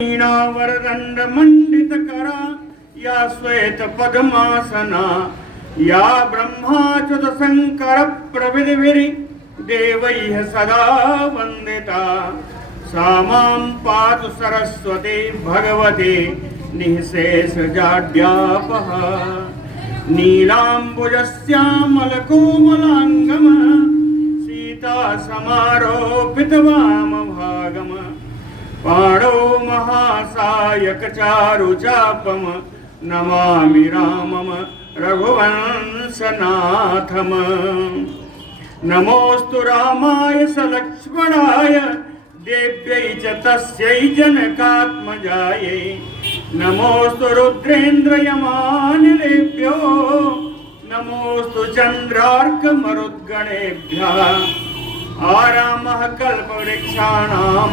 वरदंड मंडित करा या श्वेत पद्मासना या ब्रह्माच्युत शंकर प्रविधिभिः देवैः सदा वंदिता सा मां पातु सरस्वती भगवती निःशेषजाड्यापः नीलाम्बुजश्यामलकोमलाङ्गम सीता समारोपितवामभागम पाणौ महासायकचारुचापम नमामि रामम रघुवंशनाथम। नमोऽस्तु रामाय सलक्ष्मणाय देव्यै च तस्यै जनकात्मजायै। नमोऽस्तु रुद्रेन्द्रयमानिलेभ्यो नमोऽस्तु चन्द्रार्कमरुद्गणेभ्यः। आरामः कल्पवृक्षाणां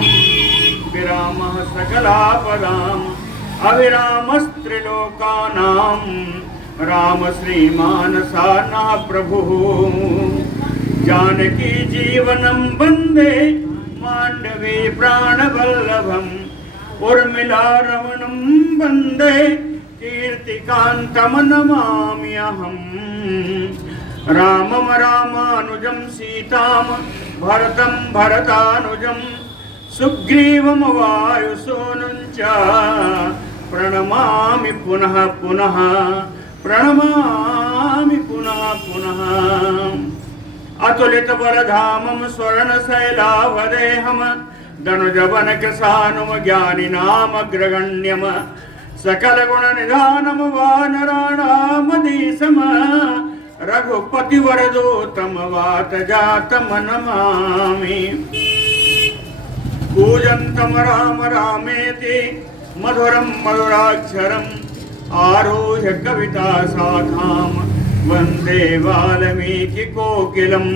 विरामः सकलापदाम् अविरामस्त्रिलोकानां राम श्रीमानसानः प्रभुः। जानकी जीवनं वन्दे माण्डवे प्राणवल्लभम् उर्मिला रमणं वन्दे कीर्तिकान्तं नमाम्यहम्। रामं रामानुजं सीतां भरतं भरतानुजं सुग्रीवं वायुसूनुं च प्रणमामि पुनः पुनः प्रणमामि पुनः पुनः। अतुलित बलधामं स्वर्णशैलावदेहं धनुजवनकृशानुम ज्ञानिनामग्रगण्यं सकलगुणनिधानं वानराणामधीशम् रघुपतिवरदूतं वातजातं नमामि। कूजन्तं राम रामेति मधुरं मधुराक्षरम् आरुह्य कविताशाखां वन्दे वाल्मीकिकोकिलम्।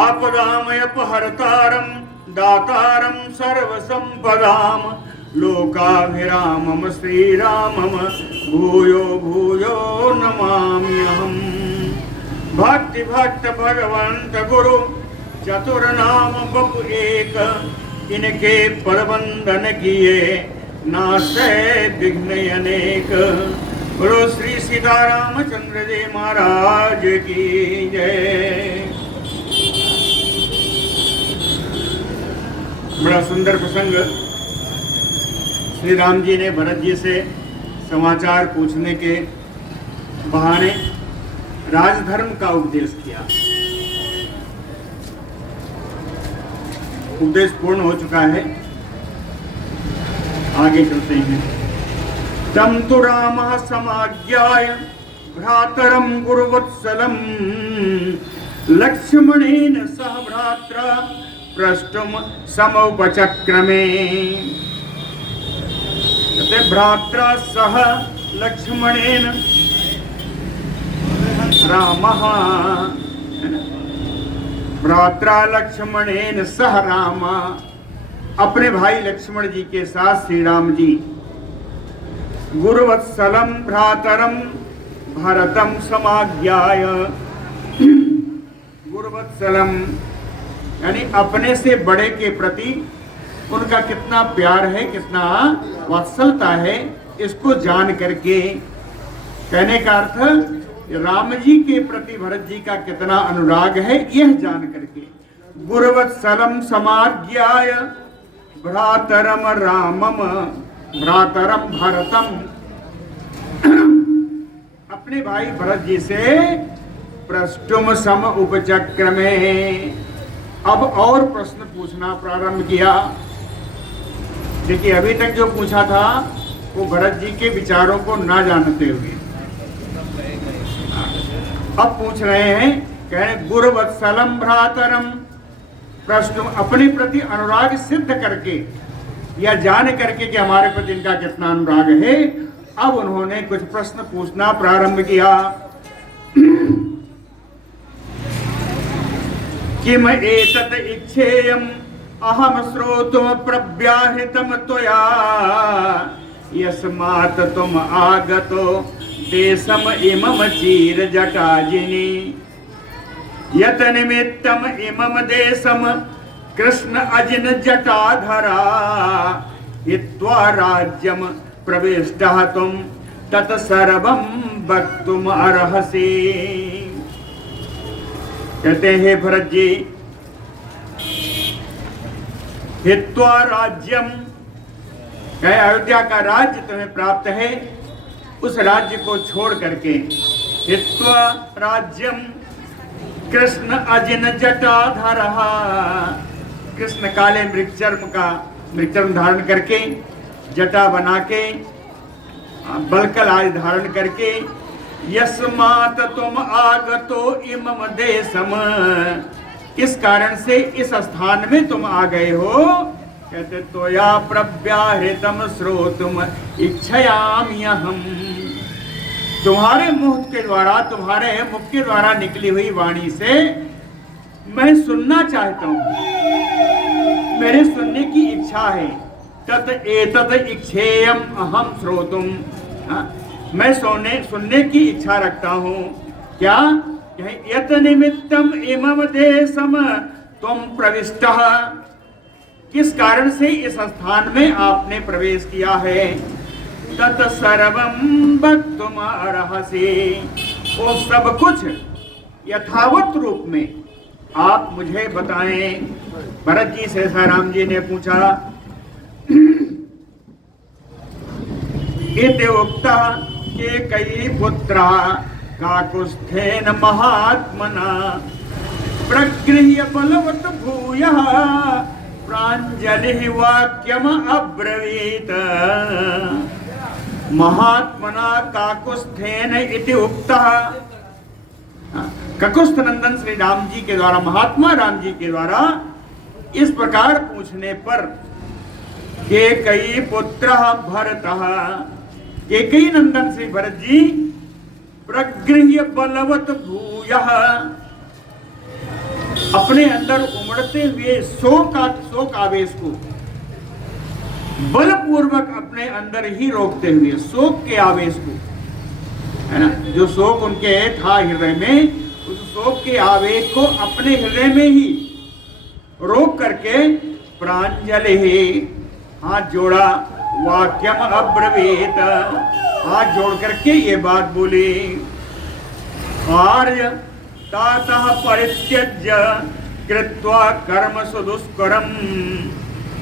आपदामयपहर्तारं दातारं सर्वसम्पदां लोकाभिरामं श्रीरामं भूयो भूयो नमाम्यहम्। भक्ति भक्त भगवंत गुरु चतुर्नाम बपु एक इनके पदबंधन किए नाशे विघ्न अनेक। गुरु श्री सीतारामचंद्र जी महाराज की जय। बड़ा सुंदर प्रसंग। श्री राम जी ने भरत जी से समाचार पूछने के बहाने राजधर्म का उपदेश किया। उपदेश पूर्ण हो चुका है, आगे चलते हैं। तम तु रामः समाज्ञाय भ्रातरं गुरुवत्सलं लक्ष्मणेन सह भ्रात्रा प्रष्टुम समुपचक्रमे। भ्रात्रा सह लक्ष्मणेन रामः भ्रात्रा लक्ष्मणेन सह राम, अपने भाई लक्ष्मण जी के साथ श्री राम जी गुरुवत्सलम भ्रातरम भरतम समाज्ञाय। गुरुवत्सलम यानी अपने से बड़े के प्रति उनका कितना प्यार है, कितना वात्सलता है, इसको जान करके, कहने का अर्थ राम जी के प्रति भरत जी का कितना अनुराग है यह जान करके। गुरुवत्सलम समाज्ञाय भ्रातरम रामम भ्रातरम भरतम, अपने भाई भरत जी से प्रष्टुम सम उपचक्रमे, अब और प्रश्न पूछना प्रारंभ किया। देखिए अभी तक जो पूछा था वो भरत जी के विचारों को ना जानते हुए, अब पूछ रहे हैं, कह रहे गुरुवत्सलम भ्रातरम प्रष्टुम, अपने प्रति अनुराग सिद्ध करके या जान करके कि हमारे प्रति इनका कितना अनुराग है। अब उन्होंने कुछ प्रश्न पूछना प्रारंभ किया। किम एतत् इच्छेयम् अहम श्रोतुम प्रव्याहृतम त्वया यस्मात् तुम आगतो देशम इमम चीर जटाजिनी यत निमित्तम इमम देशम कृष्ण अजिन जटाधरा हित्वा राज्यम प्रविष्टः तुम तत्सर्वं वक्तुम अर्हसि। कहते हैं भरत जी, हित्वा राज्यम, अयोध्या का राज्य तुम्हें प्राप्त है, उस राज्य को छोड़ करके, हित्वा राज्यम कृष्ण अजिन जटाधरः, कृष्ण काले मृगचर्म धारण करके, जटा बना के, बलकल आदि धारण करके, यस्मात् तुम आगतो इमम देशम, किस कारण से इस स्थान में तुम आ गए हो। कहते तो या प्रव्याहृतम श्रोतुम इच्छयाम्यहम्, तुम्हारे मुख के द्वारा, तुम्हारे मुख के द्वारा निकली हुई वाणी से मैं सुनना चाहता हूं, मेरे सुनने की इच्छा है। तत एतत इच्छेयम अहम श्रोतुम, मैं सुनने की इच्छा रखता हूं। क्या? यत निमित्तम इमम देशम तुम प्रविष्टः, किस कारण से इस स्थान में आपने प्रवेश किया है। तत् सर्वं वक्तुम अर्हसि, वो सब कुछ यथावत रूप में आप मुझे बताएं। भरत जी से राम जी ने पूछा, इति उक्तः केकयी पुत्रा काकुत्स्थेन महात्मना प्रगृह्य बलवत् भूयः प्राञ्जलिः वाक्यम अब्रवीत। महात्मना काकुत्स्थेन इति उक्तः, ककुत्स्थ नंदन श्री राम जी के द्वारा, महात्मा राम जी के द्वारा इस प्रकार पूछने पर, केकयी पुत्र भरतः, केकयी नंदन श्री भरत जी प्रगृह्य बलवत् भूयः, अपने अंदर उमड़ते हुए शोक आवेश को बलपूर्वक अपने अंदर ही रोकते हुए, शोक के आवेश को, है ना, जो शोक उनके था हृदय में, उस शोक के आवेश को अपने हृदय में ही रोक करके प्रांजलि, हाथ जोड़ा, वाक्यम अब्रवीत, हाथ जोड़ करके ये बात बोली। आर्य तातः परित्यज्य कृत्वा कर्म सुदुष्करम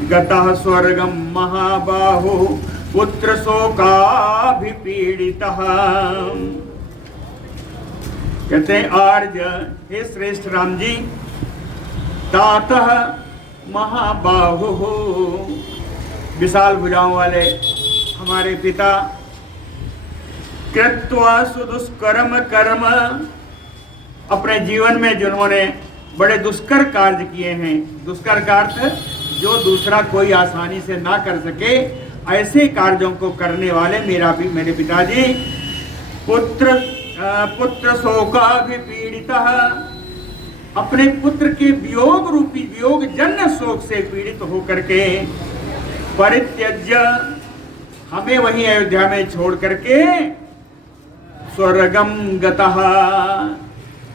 गतः स्वर्गम महाबाहो पुत्र शोकाभिपीडितः। कहते हैं आर्य, हे श्रेष्ठ राम जी, तातः महाबाहु, विशाल भुजाओं वाले हमारे पिता, कृत्वा सुदुष्कर्म कर्म, अपने जीवन में जिन्होंने बड़े दुष्कर कार्य किए हैं, दुष्कर कार्य जो दूसरा कोई आसानी से ना कर सके, ऐसे कार्यों को करने वाले मेरे पिताजी, पुत्र शोकाभिपीडितः, अपने पुत्र के वियोग रूपी वियोग जन्य शोक से पीड़ित होकर के, परित्यज्य, हमें वहीं अयोध्या में छोड़ करके, स्वर्गम गतः,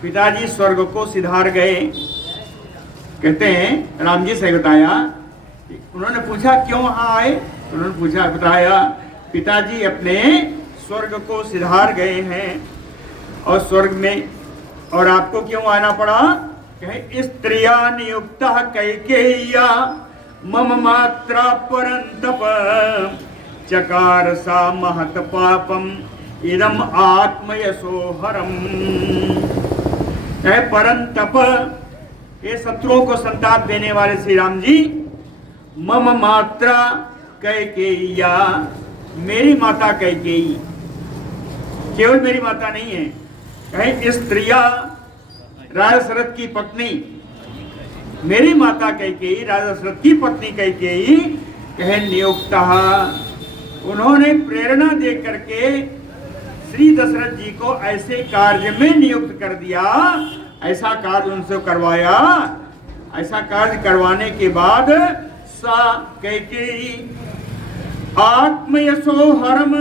पिताजी स्वर्ग को सिधार गए। कहते हैं राम जी से बताया, उन्होंने पूछा क्यों वहां आए, उन्होंने पूछा, बताया पिताजी अपने स्वर्ग को सिधार गए हैं और स्वर्ग में, और आपको क्यों आना पड़ा। कहे स्त्रिया नियुक्त कैकेय्या मम मात्रा परंतप चकार सा महत पापम इदम आत्मयसोहरम। परंतप, ये शत्रुओं को संताप देने वाले श्री राम जी, मम मात्रा कैकेय्या, मेरी माता कैकेयी, केवल मेरी माता नहीं है, कहे स्त्रिया, राजा दशरथ की पत्नी, मेरी माता कैकेयी, राजा दशरथ की पत्नी कैकेयी, कहे नियुक्त, उन्होंने प्रेरणा दे करके श्री दशरथ जी को ऐसे कार्य में नियुक्त कर दिया, ऐसा कार्य उनसे करवाया। ऐसा कार्य करवाने के बाद सा कैकेयी आत्मयसोहरम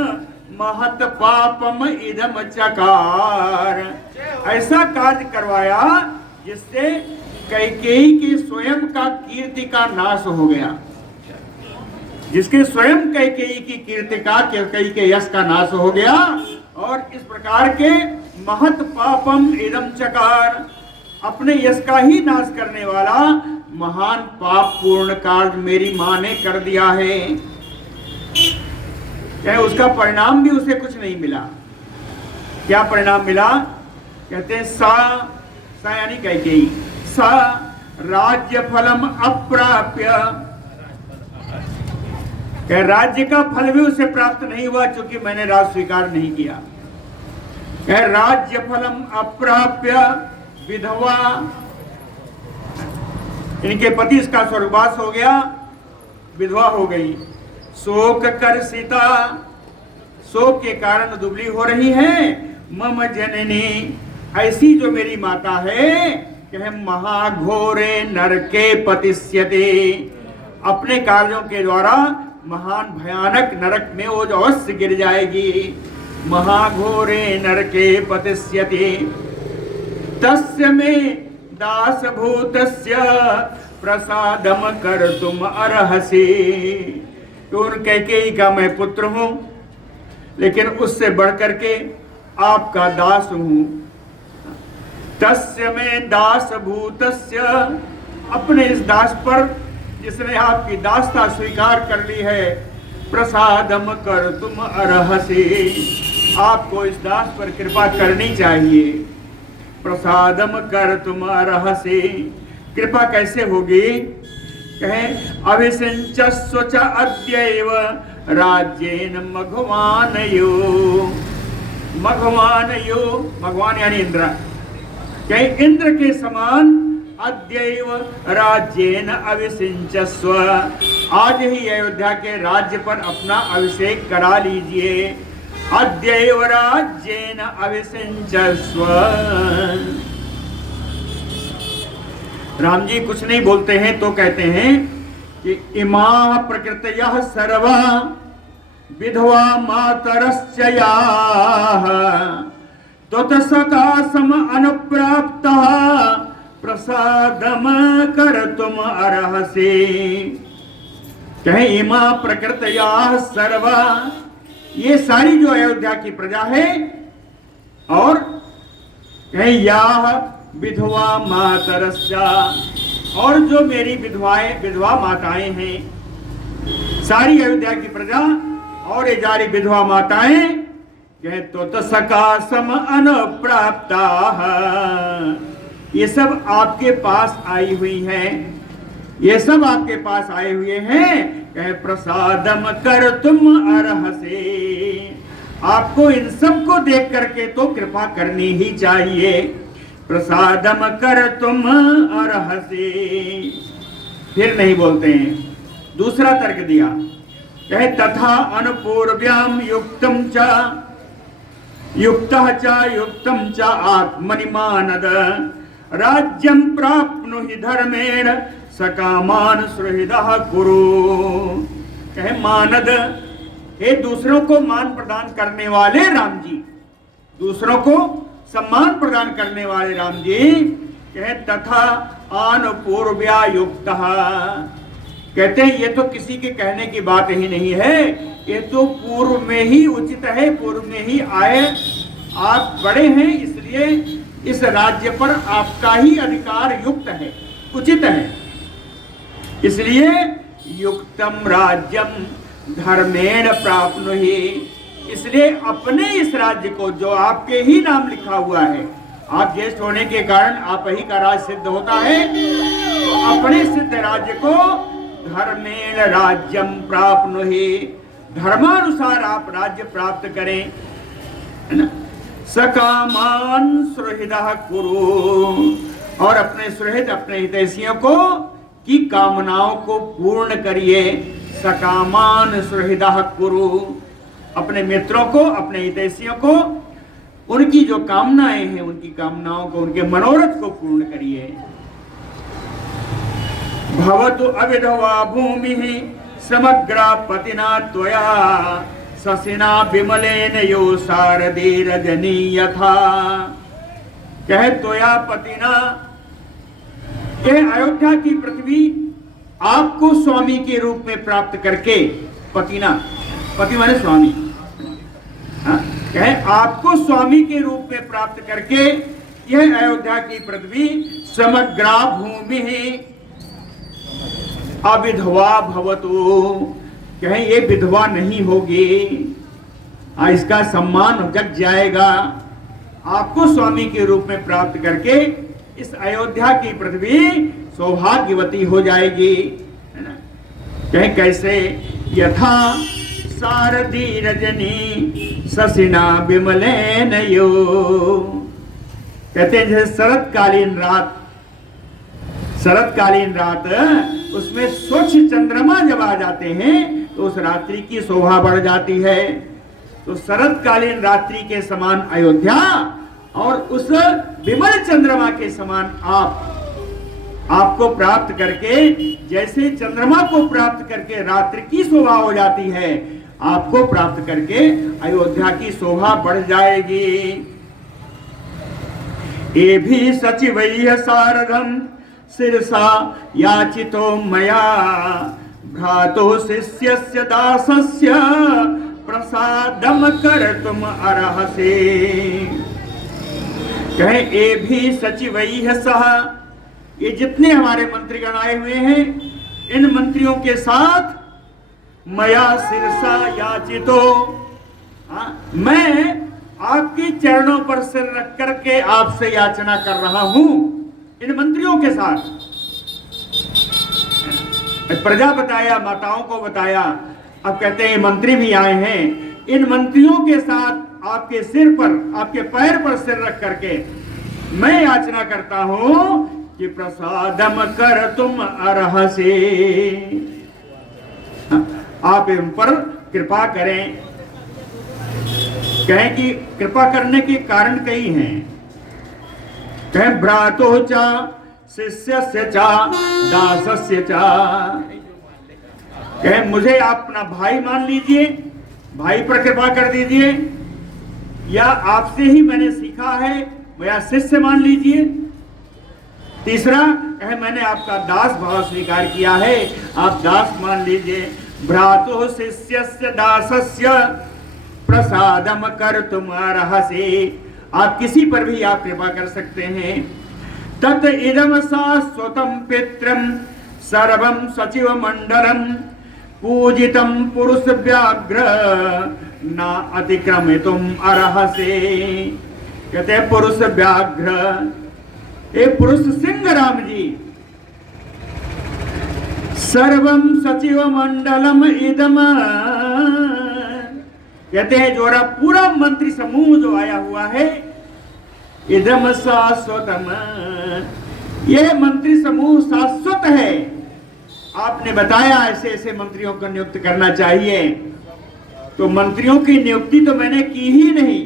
महत पापम इदम चकार, ऐसा कार्य करवाया जिससे कैकेयी के स्वयं का कीर्ति का नाश हो गया। जिसके स्वयं कैकेयी की कीर्ति का, कैकेयी के यश का नाश हो गया। और इस प्रकार के महत पापम इदम चकार, अपने यश का ही नाश करने वाला महान पाप पूर्ण कार्य मेरी मां ने कर दिया है। क्या उसका परिणाम भी उसे कुछ नहीं मिला। क्या परिणाम मिला? कहते हैं सा यानी कैकेयी, सा राज्य फलम अप्राप्य, राज्य का फल भी उसे प्राप्त नहीं हुआ क्योंकि मैंने राज स्वीकार नहीं किया। राज्य फलम अप्राप्य विधवा, इनके पति इसका स्वर्गवास हो गया, विधवा हो गई। शोक कर सीता, शोक के कारण दुबली हो रही है। मम जननी, ऐसी जो मेरी माता है, कहे महाघोरे नरके पतिष्यते, अपने कार्यों के द्वारा महान भयानक नरक में वो जो अवश्य गिर जाएगी। महाघोरे नरके पतिष्यते तस्य में दास भूतस्य प्रसादम कर तुम अर्हसि। तो उन कैकेयी का मैं पुत्र हूं, लेकिन उससे बढ़कर के आपका दास हूं। तस्य में दास भूतस्य, अपने इस दास पर जिसने आपकी दासता स्वीकार कर ली है, प्रसादम कर तुम अर्हसि, आपको इस दास पर कृपा करनी चाहिए। प्रसादम कर तुम अर्हसि, कृपा कैसे होगी? कहें अभिषिंचस्व च अद्यैव राज्येन मघवानयो, मघवानयो, मघवान यानी इंद्र, कहें इंद्र के समान अद्यैव राज्येन अभिषिंचस्व, आज ही अयोध्या के राज्य पर अपना अभिषेक करा लीजिए। अद्यैव राज्येन अभिषिंचस्व। राम जी कुछ नहीं बोलते हैं तो कहते हैं कि इमा प्रकृतयः सर्वा विधवा मातरश्च याः त्वत्सकाशम अनुप्राप्तः प्रसादम कर तुम अर्हसि। कहे इमा प्रकृतयः सर्वा, ये सारी जो अयोध्या की प्रजा है, और कहे याः विधवा मातरस्या, और जो मेरी विधवा माताएं हैं, सारी अयोध्या की प्रजा और ये जारी विधवा माताएं, कहे तो सकाशम अनुप्राप्ता, ये सब आपके पास आई हुई हैं, ये सब आपके पास आए हुए हैं। कहे प्रसादम कर तुम अर्हसि, आपको इन सब को देख करके तो कृपा करनी ही चाहिए। प्रसादम कर तुम अर्हसि। फिर नहीं बोलते हैं, दूसरा तर्क दिया, कहे तथा अनुपूर्व्याम युक्तम च युक्तः च युक्तम च आत्मनि मानद राज्यं प्राप्नुहि धर्मेण सकामान सुहृदः कुरु। कहे मानद, हे दूसरों को मान प्रदान करने वाले राम जी, दूसरों को सम्मान प्रदान करने वाले राम जी, कहे तथा अनुपूर्व्या युक्तः, कहते हैं ये तो किसी के कहने की बात ही नहीं है, ये तो पूर्व में ही उचित है, पूर्व में ही आए, आप बड़े हैं इसलिए इस राज्य पर आपका ही अधिकार युक्त है, उचित है, इसलिए युक्तम राज्यम धर्मेण प्राप्नुहि, इसलिए अपने इस राज्य को जो आपके ही नाम लिखा हुआ है, आप ज्येष्ठ होने के कारण आप ही का राज सिद्ध होता है, तो अपने सिद्ध राज्य को धर्मेण राज्यम प्राप्नुहि, धर्मानुसार आप राज्य प्राप्त करें, है ना। सकामान सुहृदः कुरु, और अपने सुहृद अपने हितैषियों को की कामनाओं को पूर्ण करिए। सकामान सुहृदः कुरु, अपने मित्रों को, अपने हितैषियों को, उनकी जो कामनाएं हैं, उनकी कामनाओं को, उनके मनोरथ को पूर्ण करिए। भवतु अविधवा भूमिः समग्रा पतिना त्वया ससिना विमलेन यो शारदे रजनी यथा। कहे त्वया पतिना, यह अयोध्या की पृथ्वी आपको स्वामी के रूप में प्राप्त करके, पति माने स्वामी, आपको स्वामी के रूप में प्राप्त करके यह अयोध्या की पृथ्वी समग्रा भूमि अविधवा भवतु, कहें ये विधवा नहीं होगी, इसका सम्मान जग जाएगा। आपको स्वामी के रूप में प्राप्त करके इस अयोध्या की पृथ्वी सौभाग्यवती हो जाएगी, है ना। कहें कैसे, यथा सारदी रजनी ससिना विमलेन यो, कहते हैं जैसे शरतकालीन रात उसमें स्वच्छ चंद्रमा जब आ जाते हैं तो उस रात्रि की शोभा बढ़ जाती है। तो शरतकालीन रात्रि के समान अयोध्या और उस विमल चंद्रमा के समान आपको प्राप्त करके, जैसे चंद्रमा को प्राप्त करके रात्रि की शोभा हो जाती है, आपको प्राप्त करके अयोध्या की शोभा बढ़ जाएगी। ये भी सचिवैः सार्धं शिरसा याचितो मया भ्रातो शिष्यस्य दासस्य प्रसादम कर्तुम अर्हसि। कहे ये भी सचिवैः सह, ये जितने हमारे मंत्रीगण आए हुए हैं, इन मंत्रियों के साथ मया शिरसा याचितो, मैं आपके चरणों पर सिर रख करके आपसे याचना कर रहा हूं, इन मंत्रियों के साथ। प्रजा बताया, माताओं को बताया, अब कहते हैं मंत्री भी आए हैं, इन मंत्रियों के साथ आपके सिर पर, आपके पैर पर सिर रख करके मैं याचना करता हूं कि प्रसादम कर तुम अर्हसि, आप इन पर कृपा करें। कहें कि कृपा करने के कारण कई हैं। कहें भ्रातो चा शिष्यस्य चा दासस्य चा, कहें मुझे आप अपना भाई मान लीजिए, भाई पर कृपा कर दीजिए, या आपसे ही मैंने सीखा है या शिष्य मान लीजिए। तीसरा, कहें मैंने आपका दास भाव स्वीकार किया है, आप दास मान लीजिए। भ्रातो शिष्यस्य दासस्य प्रसादम कर तुम अर्हसि, आप किसी पर भी आप कृपा कर सकते हैं। तत् इदम शाश्वतम पित्रम सर्वम सचिव मंडलम पूजितम पुरुष व्याघ्र न अतिक्रमितुम अर्हसि। कहते हैं पुरुष व्याघ्र, एक पुरुष सिंह राम जी, सर्वम सचिव मंडलम इदम, कहते हैं जो पूरा मंत्री समूह जो आया हुआ है, इदम शाश्वतम, यह मंत्री समूह शाश्वत है। आपने बताया ऐसे ऐसे मंत्रियों को नियुक्त करना चाहिए, तो मंत्रियों की नियुक्ति तो मैंने की ही नहीं,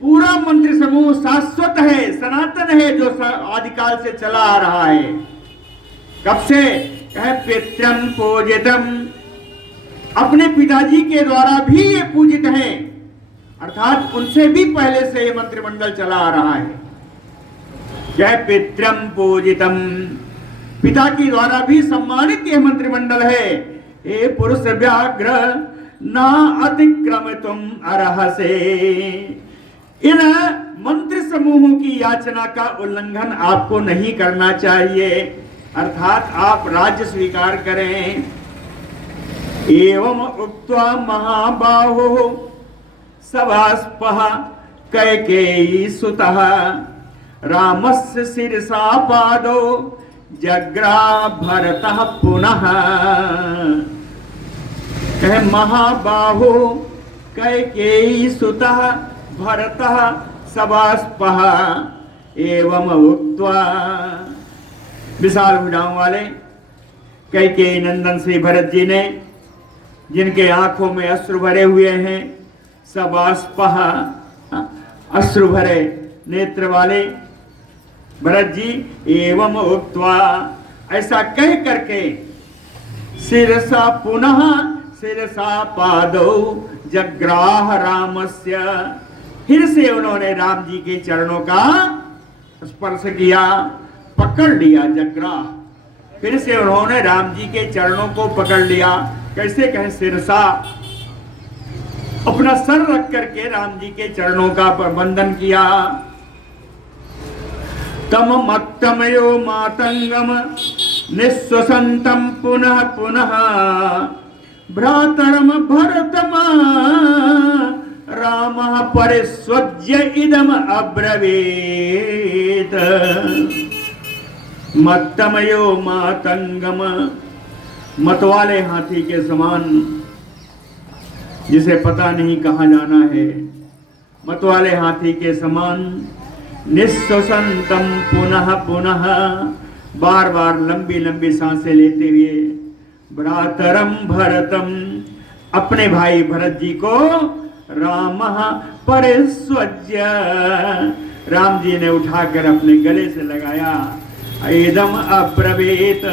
पूरा मंत्री समूह शाश्वत है, सनातन है, जो आदिकाल से चला आ रहा है। कब से? कहे पितरम पूजितम, अपने पिताजी के द्वारा भी ये पूजित हैं, अर्थात उनसे भी पहले से ये मंत्रिमंडल चला आ रहा है। जय पितरम पूजितम, पिता के द्वारा भी सम्मानित यह मंत्रिमंडल है। ये पुरुष व्याघ्र ना अतिक्रमितुम अर्हसि, इन मंत्री समूहों की याचना का उल्लंघन आपको नहीं करना चाहिए, अर्थात आप राज्य स्वीकार करें। एवं उक्त्वा महाबाहो सभास्पः कैकेयी सुतः रामस्य शिरसा पादो जग्रा भरतः पुनः। कहे महाबाहो कैकेयी सुतः भरतः सभास्पः एवं उक्त्वा, विशाल भुजाओं वाले कैकेयी नंदन श्री भरत जी ने, जिनके आंखों में अश्रु भरे हुए हैं, सभास्पः, अश्रु भरे नेत्र वाले भरत जी, एवं उक्त्वा, ऐसा कह करके शिरसा पुनः शिरसा पादौ जग्राह रामस्य, फिर से उन्होंने राम जी के चरणों का स्पर्श किया, पकड़ लिया जकरा। फिर से उन्होंने राम जी के चरणों को पकड़ लिया। कैसे कहें, सिरसा अपना सर रख करके राम जी के चरणों का वंदन किया। तम मत्तमयो मातंगम निस्वसंतम पुनः पुनः भ्रातरम भरतम राम परिस्वज्य इदम अब्रवीत। मत्तमयो मातंगम, मतवाले हाथी के समान, जिसे पता नहीं कहां जाना है, मतवाले हाथी के समान, निस्वसंतम पुनः पुनः, बार बार लंबी लंबी सांसें लेते हुए, भ्रातरम भरतम, अपने भाई भरत जी को, राम परिस्वज्य, राम जी ने उठाकर अपने गले से लगाया, एकदम अब्रवीत,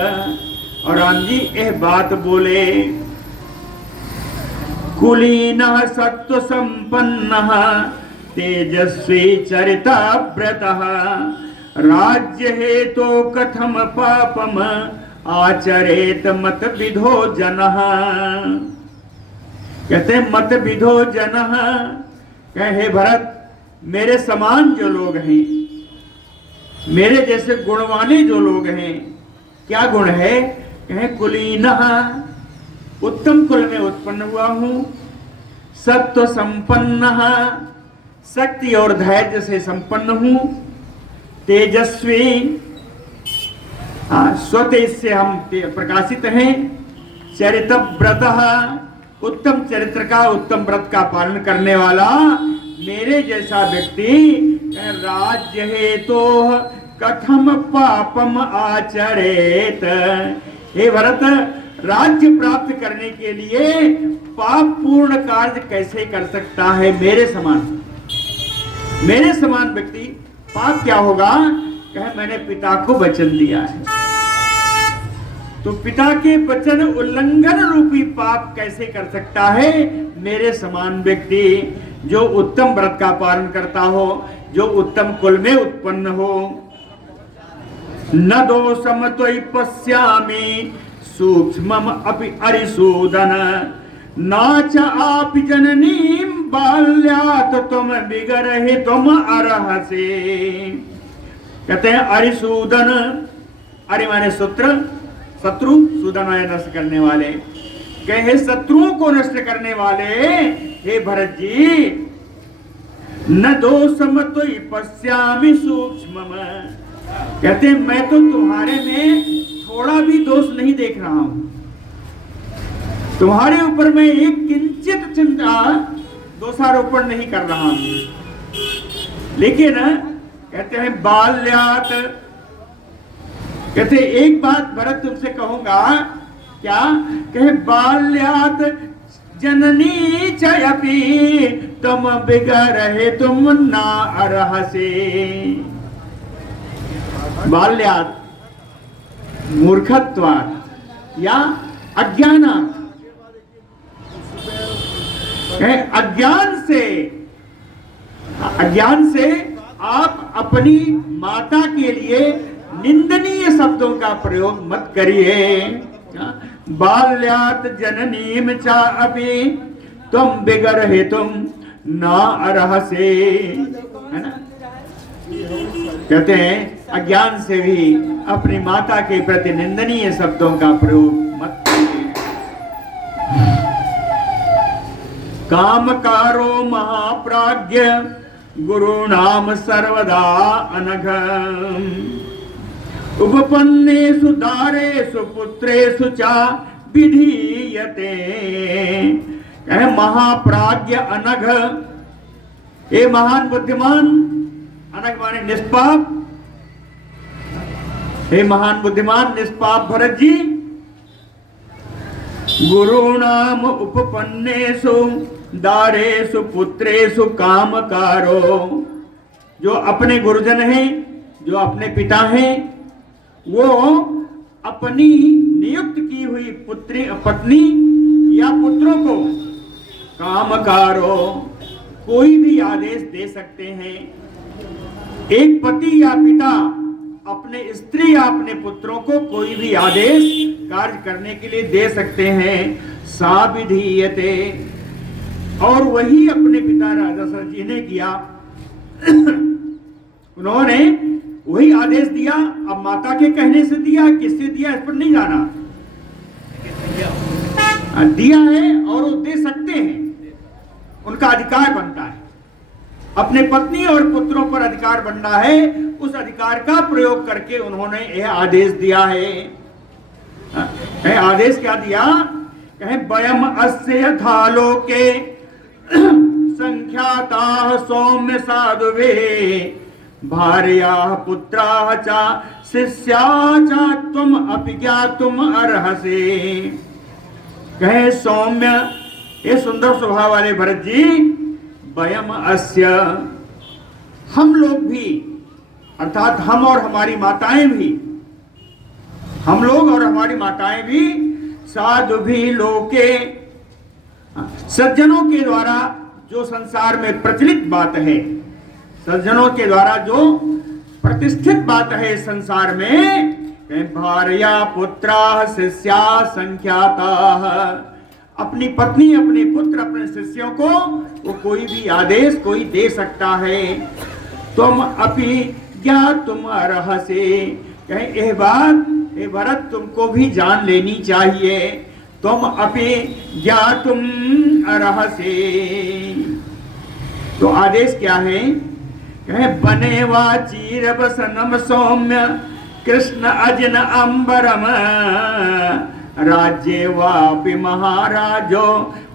और राम जी यह बात बोले, कुलीनः सत्व संपन्नः तेजस्वी चरिताव्रतः राज्य हेतु कथम पापम आचरेत मत विधो जनः। कहते मत विधो जनः, कहे भरत, मेरे समान जो लोग हैं, मेरे जैसे गुणवाने जो लोग हैं, क्या गुण है? कहे कुलीनः, उत्तम कुल में उत्पन्न हुआ हूं, सत्व संपन्नः, शक्ति और धैर्य से संपन्न हूं, तेजस्वी, स्वतेज से हम प्रकाशित हैं, चरितव्रतः, उत्तम चरित्र का, उत्तम व्रत का पालन करने वाला मेरे जैसा व्यक्ति राज्य हेतु कथम पापम आचरेत। हे भरत, राज्य प्राप्त करने के लिए पाप पूर्ण कार्य कैसे कर सकता है? मेरे समान व्यक्ति पाप क्या होगा? कहे मैंने पिता को वचन दिया है, तो पिता के वचन उल्लंघन रूपी पाप कैसे कर सकता है मेरे समान व्यक्ति, जो उत्तम व्रत का पालन करता हो, जो उत्तम कुल में उत्पन्न हो। न दोषम त्वयि पश्यामि सूक्ष्मम अपि अरिसूदन नाच आपि जननीं बाल्यात् त्वम विगरहि त्वम अर्हसि। कहते हैं अरिसूदन, अरि माने शत्रु, सूदन माने नष्ट करने वाले, कहे शत्रुओं को नष्ट करने वाले, हे भरत जी, न दोषम त्वयि पश्यामि सूक्ष्मम, कहते मैं तो तुम्हारे में थोड़ा भी दोष नहीं देख रहा हूं, तुम्हारे ऊपर मैं एक किंचित चिंता दोषारोपण नहीं कर रहा हूं। लेकिन कहते हैं बाल्यात, कहते एक बात भरत तुमसे कहूंगा, क्या? कहे बाल्यात जननी चयपि तुम बिगरहे तुम ना अर्हसे। बाल्यात मूर्खत्वात् या अज्ञानात्, अज्ञान से आप अपनी माता के लिए निंदनीय शब्दों का प्रयोग मत करिए। बाल्यात जननीम चा अपि तुम बिगरहे तुम ना अर्हसे, है ना? कहते हैं अज्ञान से भी अपनी माता के प्रति निंदनीय शब्दों का प्रयोग मत करिए। कामकारो महाप्राज्ञ गुरु नाम सर्वदा अनघ उपपन्नेषु दारेषु पुत्रेषु चा विधीयते। कहे महाप्राज्ञ अनघ, ये महान बुद्धिमान, अनघ माने निष्पाप, हे महान बुद्धिमान निष्पाप भरत जी, गुरुणाम उपपन्नेषु दारेषु पुत्रेषु कामकारो, जो अपने गुरुजन हैं, जो अपने पिता हैं, वो अपनी नियुक्त की हुई पत्नी या पुत्रों को कामकारो, कोई भी आदेश दे सकते हैं। एक पति या पिता अपने स्त्री या अपने पुत्रों को कोई भी आदेश कार्य करने के लिए दे सकते हैं। सा विधीयते, और वही अपने पिता राजा दशरथ जी ने किया। उन्होंने वही आदेश दिया। अब माता के कहने से दिया, किससे दिया इस पर नहीं जाना, दिया है और वो दे सकते हैं, उनका अधिकार बनता है। अपने पत्नी और पुत्रों पर अधिकार बनना है, उस अधिकार का प्रयोग करके उन्होंने यह आदेश दिया है। आदेश क्या दिया? कहे वयम अस्य यथा लोके संख्याता सौम्य साधुवे भार्या पुत्रा चा शिष्या चा तुम अपि ज्ञातुम अर्हसे। कहे सौम्य, ये सुंदर स्वभाव वाले भरत जी, वयम अस्य, हम लोग भी, अर्थात हम और हमारी माताएं भी, हम लोग और हमारी माताएं भी साधु भी लोके, सज्जनों के द्वारा जो संसार में प्रचलित बात है, सज्जनों के द्वारा जो प्रतिष्ठित बात है संसार में, भार्या पुत्रा शिष्या संख्याता, अपनी पत्नी, अपने पुत्र, अपने शिष्यों को वो कोई भी आदेश कोई दे सकता है। तुम अपि ज्ञातुम अर्हसे, कहे यह बात हे भरत तुमको भी जान लेनी चाहिए। तुम अपि ज्ञातुम अर्हसे, तो आदेश क्या है? कहे बने वा चीर बसनम सौम्य कृष्ण अजन अंबरम राज्ये वापि महाराजो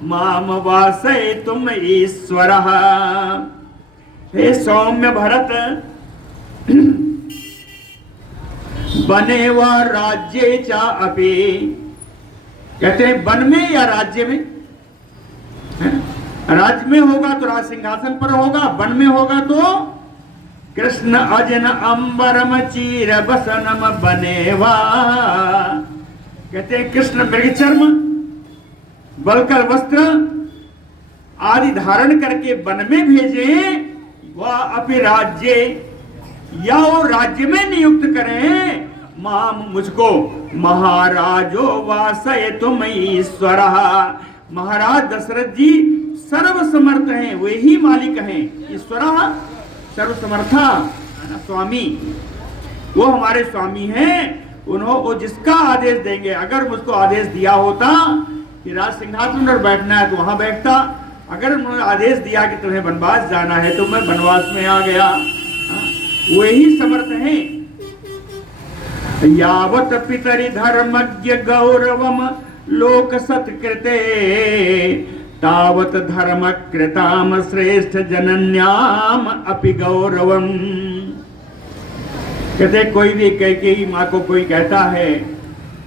माम वासय तुम ईश्वर। हे सौम्य भरत, बने व राज्ये चा अपि, कहते हैं वन में या राज्य में? राज्य में होगा तो राज सिंहासन पर होगा, वन में होगा तो कृष्ण अजन अंबरम चीर बसनम बनेवा, कहते हैं कृष्ण मृगचर्म बलकर वस्त्र आदि धारण करके वन में भेजे, वह अपने राज्य या वो राज्य में नियुक्त करें, माम मुझको महाराजो वासय तुम ईश्वर। महाराज दशरथ जी सर्वसमर्थ हैं, वे ही मालिक हैं। ईश्वर सर्वसमर्था, स्वामी, वो हमारे स्वामी हैं। उन्होंने वो जिसका आदेश देंगे, अगर मुझको आदेश दिया होता कि राज सिंहासन पर बैठना है तो वहां बैठता, अगर उन्होंने आदेश दिया कि तुम्हें वनवास जाना है तो मैं वनवास में आ गया। वही समर्थ हैं। यावत पितरि धर्मज्ञ गौरवम लोक सत्कृते तावत धर्म कृताम श्रेष्ठ जनन्याम अपि गौरवम। कहते कोई भी कैकेयी माँ को कोई कहता है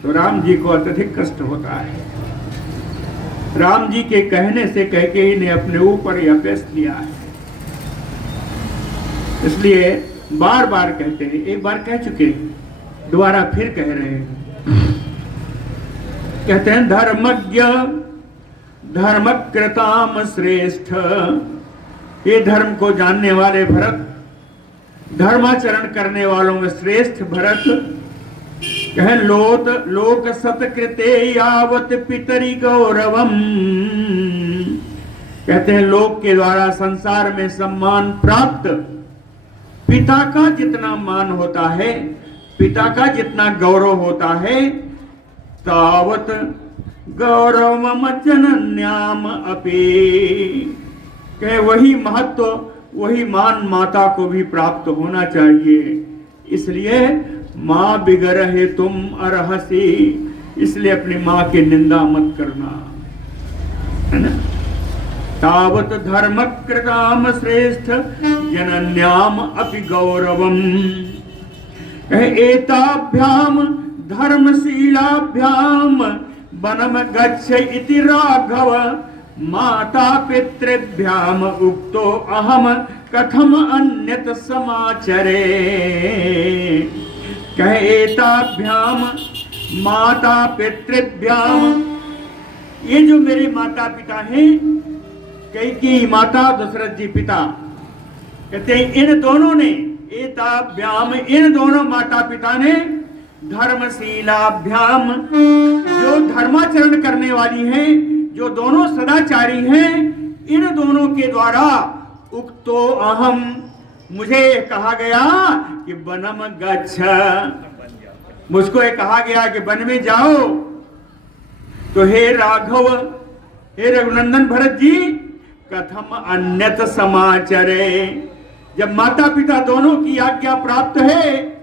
तो राम जी को अत्यधिक कष्ट होता है। राम जी के कहने से कैकेयी ने अपने ऊपर यह पेश लिया है, इसलिए बार बार कहते हैं। एक बार कह चुके, दोबारा फिर कह रहे हैं। कहते हैं धर्मज्ञ धर्मकृताम श्रेष्ठ, ये धर्म को जानने वाले भरत, धर्माचरण करने वालों में श्रेष्ठ भरत, कह लोक सत्कृते यावत पितरि गौरवम। कहते हैं लोक के द्वारा संसार में सम्मान प्राप्त, पिता का जितना मान होता है, पिता का जितना गौरव होता है, तावत गौरवम जनन्याम अपि, कहे वही महत्व, वही मान माता को भी प्राप्त होना चाहिए। इसलिए माँ बिगरहे तुम अर्हसि, इसलिए अपनी माँ की निंदा मत करना, है ना। तावत धर्म कृताम श्रेष्ठ जनन्याम अपि गौरवम। एताभ्याम धर्मशीलाभ्याम वनम गच्छ इति राघव माता पितृभ्याम उक्तो अहम कथम अन्यत समाचरे। कहे एताभ्याम माता पितृभ्याम, ये जो मेरे माता पिता हैं, कैकेयी माता दशरथ जी पिता, कहते हैं इन दोनों ने एताभ्याम, इन दोनों माता पिता ने, धर्मशीलाभ्याम, जो धर्माचरण करने वाली हैं, जो दोनों सदाचारी हैं, इन दोनों के द्वारा उक्तो अहम, मुझे कहा गया कि वनम गच्छ, मुझको ये कहा गया कि वन में जाओ। तो हे राघव, हे रघुनंदन भरत जी, कथम अन्यत समाचरे, जब माता पिता दोनों की आज्ञा प्राप्त है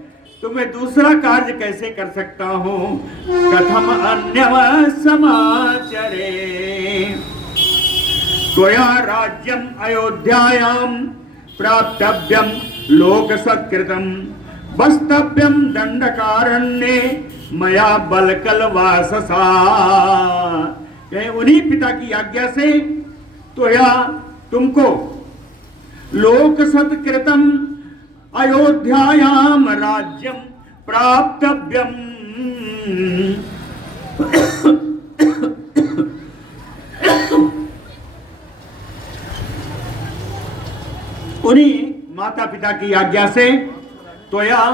तो मैं दूसरा कार्य कैसे कर सकता हूं। कथम अन्य समाचरे, त्वया राज्यम अयोध्यायाम प्राप्तव्यम लोक सत्कृतम वस्तव्यम दंडकारण्ये मया बलकल वाससा। उन्हीं पिता की आज्ञा से त्वया, तुमको, लोक सत्कृतम अयोध्यायाम राज्यम प्राप्तव्यम, उन्हीं माता पिता की आज्ञा से, त्वया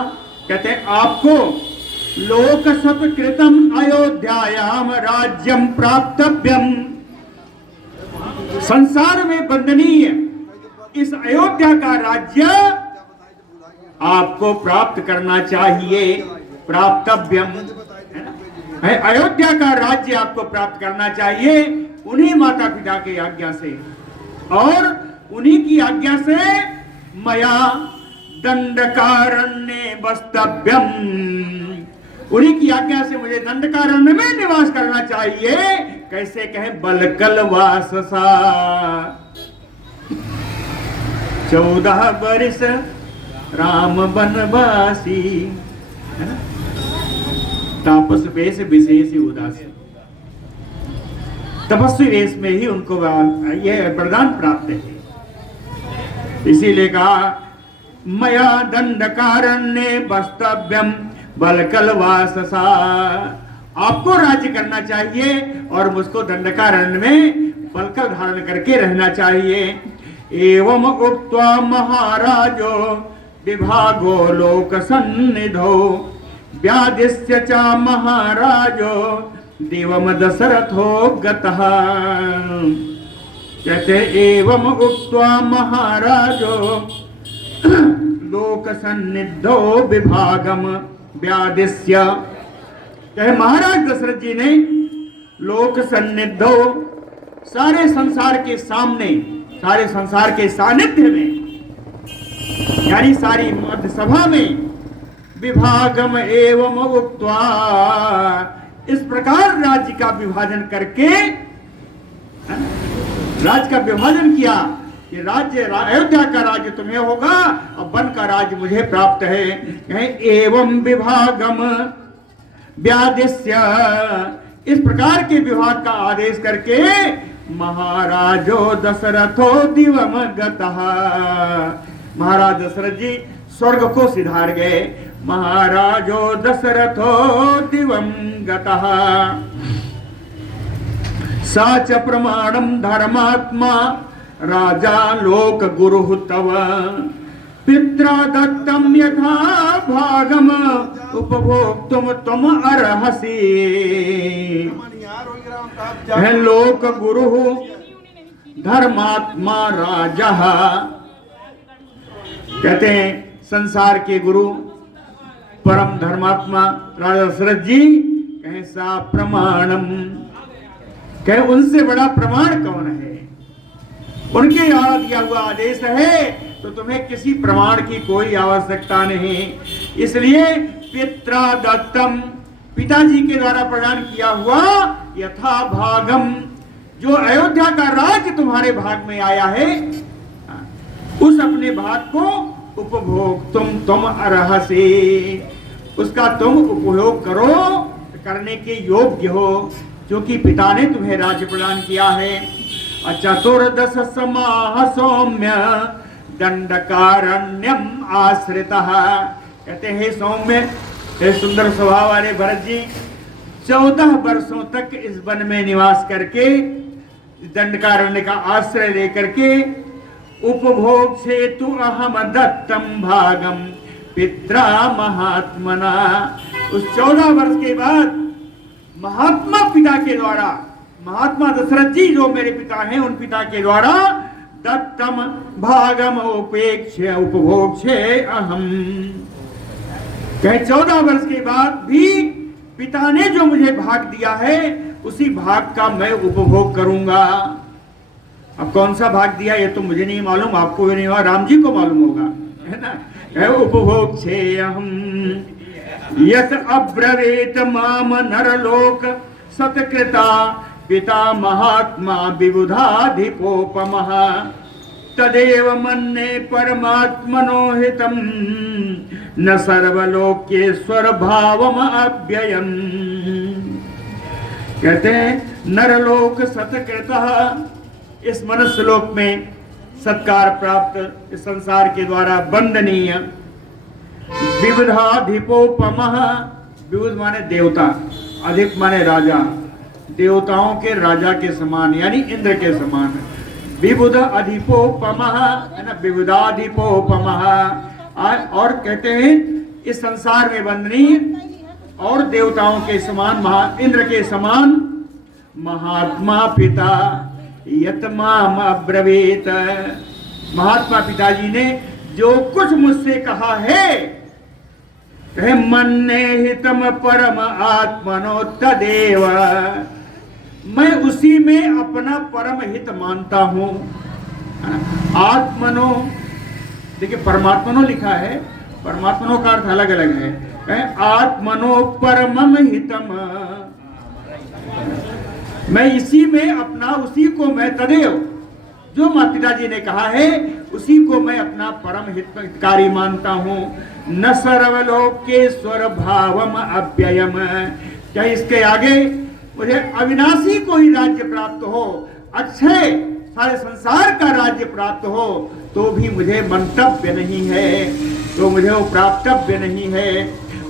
कहते आपको, लोक सत्कृतम अयोध्यायाम राज्यम प्राप्तव्यम, संसार में वंदनीय इस अयोध्या का राज्य आपको प्राप्त करना चाहिए। प्राप्तव्यम है, अयोध्या का राज्य आपको प्राप्त करना चाहिए उन्हीं माता पिता की आज्ञा से, और उन्हीं की आज्ञा से मया दंडकारण्ये वस्तव्यम, उन्हीं की आज्ञा से मुझे दंडकारण्य में निवास करना चाहिए। कैसे कहें, बलकल वाससा, 14 वर्ष राम वनवासी, है ना, तापस वेश विशेष उदासी, तपस्वी वेश में ही उनको यह वरदान प्राप्त है। इसीलिए कहा मया दंडकारण्ये वस्तव्यम बलकल वाससा, आपको राज्य करना चाहिए और मुझको दंडकारण्य में बलकल धारण करके रहना चाहिए। एवं उक्त्वा महाराजो विभागो लोक सन्निधो व्याधिस्य च महाराजो दिवम दशरथो गतः। कहते एवं उक्त्वा महाराजो लोक सन्निधो विभागम व्याधिस्य, कहे महाराज दशरथ जी ने लोक सन्निधो, सारे संसार के सामने, सारे संसार के सानिध्य में, यानी सारी मध्य सभा में, विभागम एवं उक्त्वा, इस प्रकार राज्य का विभाजन करके, राज्य का विभाजन किया कि राज्य, अयोध्या का राज्य तुम्हें होगा और वन का राज्य मुझे प्राप्त है। एवं विभागम व्याधिस्य, इस प्रकार के विभाग का आदेश करके महाराजो दशरथो दिवम गतः, महाराज दशरथ जी स्वर्ग को सिधार गए। महाराजो दशरथो दिवम गतः। साच प्रमाणम धर्मात्मा राजा लोक गुरु तव पित्रा दत्तम यथा भागम उपभोक्तुम तुम अर्हसि। है लोक गुरु धर्मात्मा राजा, कहते हैं संसार के गुरु परम धर्मात्मा राजा दशरथ जी, कहे सा प्रमाणम, कहे उनसे बड़ा प्रमाण कौन है, उनके द्वारा दिया हुआ आदेश है तो तुम्हें किसी प्रमाण की कोई आवश्यकता नहीं। इसलिए पित्रा दत्तम, पिताजी के द्वारा प्रदान किया हुआ यथा भागम, जो अयोध्या का राज्य तुम्हारे भाग में आया है, उस अपने भाग को उपभोग तुम अर्हसि, उसका तुम उपयोग करो, करने के योग्य हो, क्योंकि पिता ने तुम्हें राज्य प्रदान किया है। चतुर्दश समाह सौम्य दंडकारण्यम आश्रितः, कहते हैं सौम्य, हे सुंदर स्वभाव वाले भरत जी, 14 वर्षों तक इस वन में निवास करके, दंडकारण्य का आश्रय लेकर के उपभोग से तु अहम दत्तम भागम पित्रा महात्मना। उस 14 वर्ष के बाद महात्मा पिता के द्वारा, महात्मा दशरथ जी जो मेरे पिता हैं, उन पिता के द्वारा दत्तम भागम उपेक्ष उपभोग से अहम, कहे 14 वर्ष के बाद भी पिता ने जो मुझे भाग दिया है उसी भाग का मैं उपभोग करूंगा। अब कौन सा भाग दिया ये तो मुझे नहीं मालूम, आपको भी नहीं होगा, राम जी को मालूम होगा, है ना। उपभोग से अहम यत अब्रवीत माम नरलोक सतकृता पिता महात्मा विबुधाधिपोपमः तदेव मन्ये परमात्मनो हितम न सर्वलोकेश्वर भावम अव्ययम। कहते हैं नरलोक सतकृतः, इस मनुष्य लोक में सत्कार प्राप्त, इस संसार के द्वारा वंदनीय, विबुधाधिपोपमः, विबुध माने देवता, अधिक माने राजा, देवताओं के राजा के समान यानी इंद्र के समान, विबुध अधिपोपमः है ना, विबुधाधिपोपमः। और कहते हैं इस संसार में वंदनीय और देवताओं के समान, इंद्र के समान महात्मा पिता यतमाम अब्रवीत, महात्मा पिताजी ने जो कुछ मुझसे कहा है, मन्ये हितम परम आत्मनो तदेव, मैं उसी में अपना परम हित मानता हूं। आत्मनो, देखिए परमात्मनो लिखा है, परमात्मनो का अर्थ अलग अलग है। आत्मनो परमम हितम, मैं इसी में अपना, उसी को मैं तदेव, जो माता पिताजी ने कहा है उसी को मैं अपना परम हितकारी मानता हूं। न सर्वलोकेश्वर भावम अव्ययम, क्या इसके आगे मुझे अविनाशी कोई राज्य प्राप्त हो, अक्षय सारे संसार का राज्य प्राप्त हो, तो भी मुझे मंतव्य नहीं है, तो मुझे वो प्राप्तव्य नहीं है।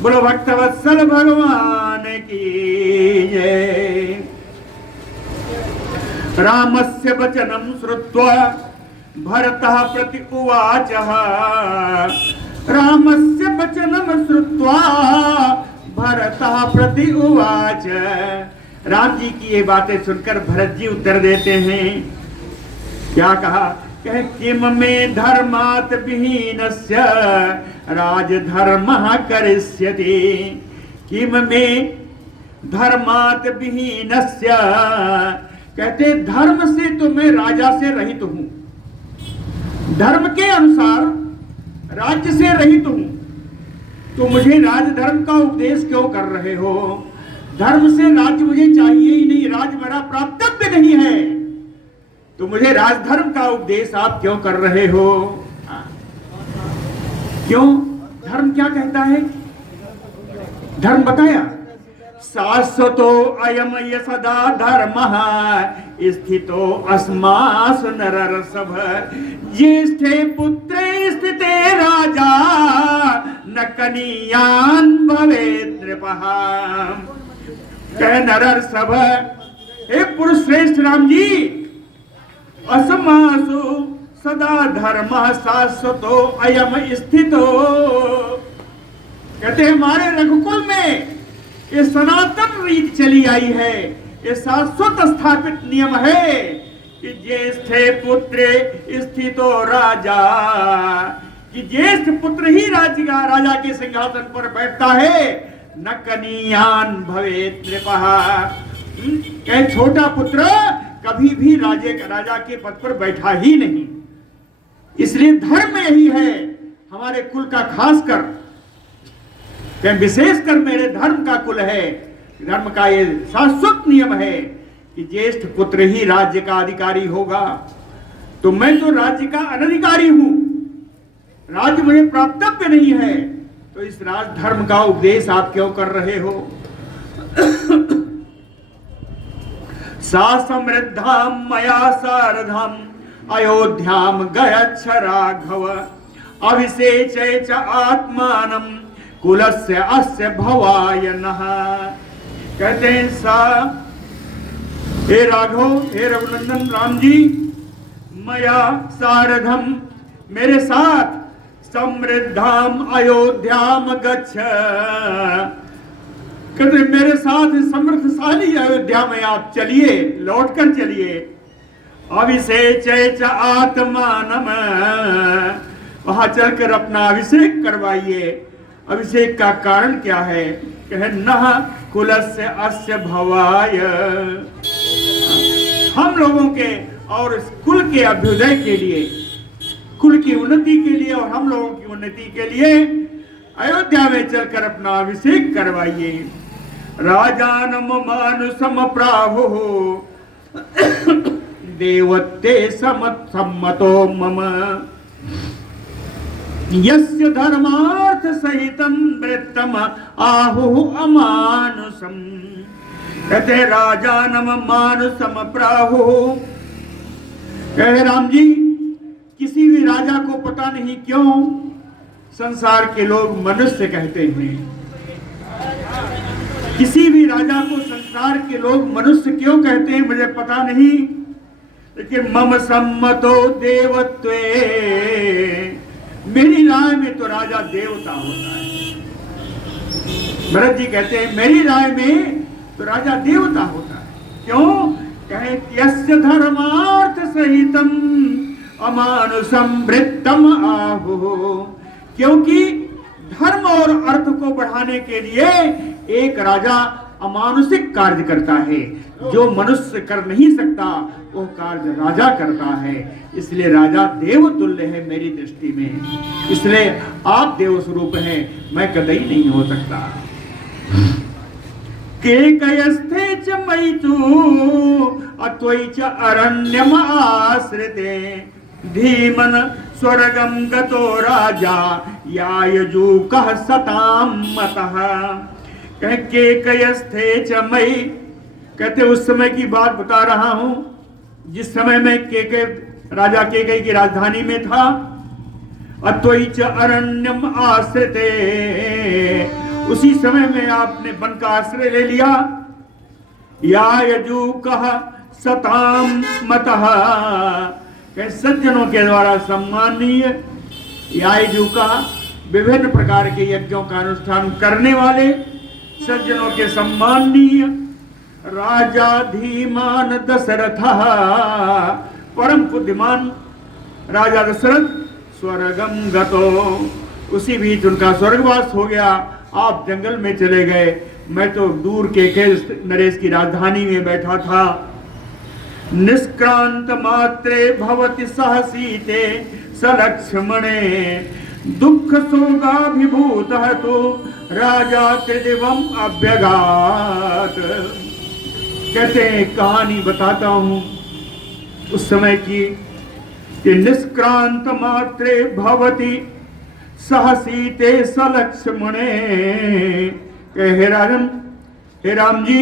बोलो भक्तवत्सल भगवान की जय। रामस्य वचनं श्रुत्वा भरतः प्रति उवाच, रामस्य वचनं श्रुत्वा भरतः प्रति उवाच। राम जी की ये बातें सुनकर भरत जी उत्तर देते हैं, क्या कहा, कहे किम में धर्मात् विहीनस्य राजधर्मः करिष्यति, किम में धर्मात् विहीनस्य, कहते धर्म से तो मैं राजा से रहित हूं, धर्म के अनुसार राज्य से रहित हूं, तो मुझे राजधर्म का उपदेश क्यों कर रहे हो? धर्म से राज्य मुझे चाहिए ही नहीं, राज्य मेरा प्राप्तव्य नहीं है, तो मुझे राजधर्म का उपदेश आप क्यों कर रहे हो? क्यों? धर्म क्या कहता है? धर्म बताया, शाश्वतो अयम सदा धर्मः स्थितो अस्मासु नरर्षभ, ज्येष्ठे पुत्रे स्थिते राजा न कनीयान् भवेत् नृपः। कह नरर्षभ, हे पुरुष श्रेष्ठ राम जी, अस्मासु सदा धर्मः शाश्वतो अयम स्थितो, कहते हमारे रघुकुल में ये सनातन रीत चली आई है, ये शाश्वत स्थापित नियम है कि ज्येष्ठे पुत्रे स्थितो राजा, कि ज्येष्ठ पुत्र ही राजा के सिंहासन पर बैठता है, न कनीयान भवेत् नृपः, कहे छोटा पुत्र कभी भी राजा के पद पर बैठा ही नहीं। इसलिए धर्म यही है हमारे कुल का, खास कर विशेष कर मेरे धर्म का कुल है, धर्म का ये शाश्वत नियम है कि ज्येष्ठ पुत्र ही राज्य का अधिकारी होगा, तो मैं तो राज्य का अनधिकारी हूं, राज्य मुझे प्राप्तव्य नहीं है, तो इस राज धर्म का उपदेश आप क्यों कर रहे हो? सा समृद्धाम मया सारधाम अयोध्याम गयच्छ राघव, अभिषेचय च आत्मानम कुलस्य अस्य भवाय नः। कहते हैं सा, हे राघव, हे रघुनंदन राम जी, मया सारधम, मेरे साथ समृद्धाम अयोध्याम गच्छ, कहते मेरे साथ समृद्धशाली अयोध्या में आप चलिए, लौटकर चलिए। अभिषेक आत्मानम, वहां चलकर अपना अभिषेक करवाइए। अभिषेक का कारण क्या है? कहे नह कुलस्य अस्य भवाय, हम लोगों के और कुल के अभ्युदय के लिए, कुल की उन्नति के लिए और हम लोगों की उन्नति के लिए अयोध्या में चलकर अपना अभिषेक करवाइए। राजानम मानुषम प्राहु देवत्ते सम्मतो मम, यस्य धर्मार्थ सहितम वृत्तम आहु अमानुषम, कहते राजानम मानुषम प्राहु, कहे राम जी किसी भी राजा को पता नहीं क्यों संसार के लोग मनुष्य कहते हैं, किसी भी राजा को संसार के लोग मनुष्य क्यों कहते हैं मुझे पता नहीं, लेकिन मम सम्मतो देवत्वे, मेरी राय में तो राजा देवता होता है। भरत जी कहते हैं मेरी राय में तो राजा देवता होता है। क्यों? कहे यस्य धर्मार्थ सहितम अमानुषम वृत्तम आहु, क्योंकि धर्म और अर्थ को बढ़ाने के लिए एक राजा अमानुषिक कार्य करता है, जो मनुष्य कर नहीं सकता वो कार्य राजा करता है। इसलिए राजा देव तुल्य है मेरी दृष्टि में, इसलिए आप देव स्वरूप हैं, मैं कतई नहीं हो सकता। के कयस्थे च मयि तु अत्वयि च अरण्यम आश्रिते, धीमन स्वर्गम गतो राजा यायजूकः सताम मतः, कहे के कयस्थे च मयि, कहते उस समय की बात बता रहा हूं जिस समय मैं के राजा केकई की राजधानी में था। अत्वयि च अरण्यम आश्रिते, उसी समय में आपने वन का आश्रय ले लिया। यायजूकः सताम मतः, सज्जनों के द्वारा सम्मानीय, यायजूका विभिन्न प्रकार के यज्ञों का अनुष्ठान करने वाले सज्जनों के सम्मानीय, राजा धीमान दशरथ, परम बुद्धिमान राजा दशरथ, स्वर्गम गतो, उसी बीच उनका स्वर्गवास हो गया। आप जंगल में चले गए, मैं तो दूर के नरेश की राजधानी में बैठा था। निष्क्रांत मात्रे भवति सहसीते सलक्ष्मणे, दुख शोकाभिभूत तो राजा त्रिदिवम अभ्यगात, कहते हैं कहानी बताता हूं उस समय की कि निष्क्रांत मात्रे भवति सहसीते सलक्ष्मणे, हे राजन, हे राम जी,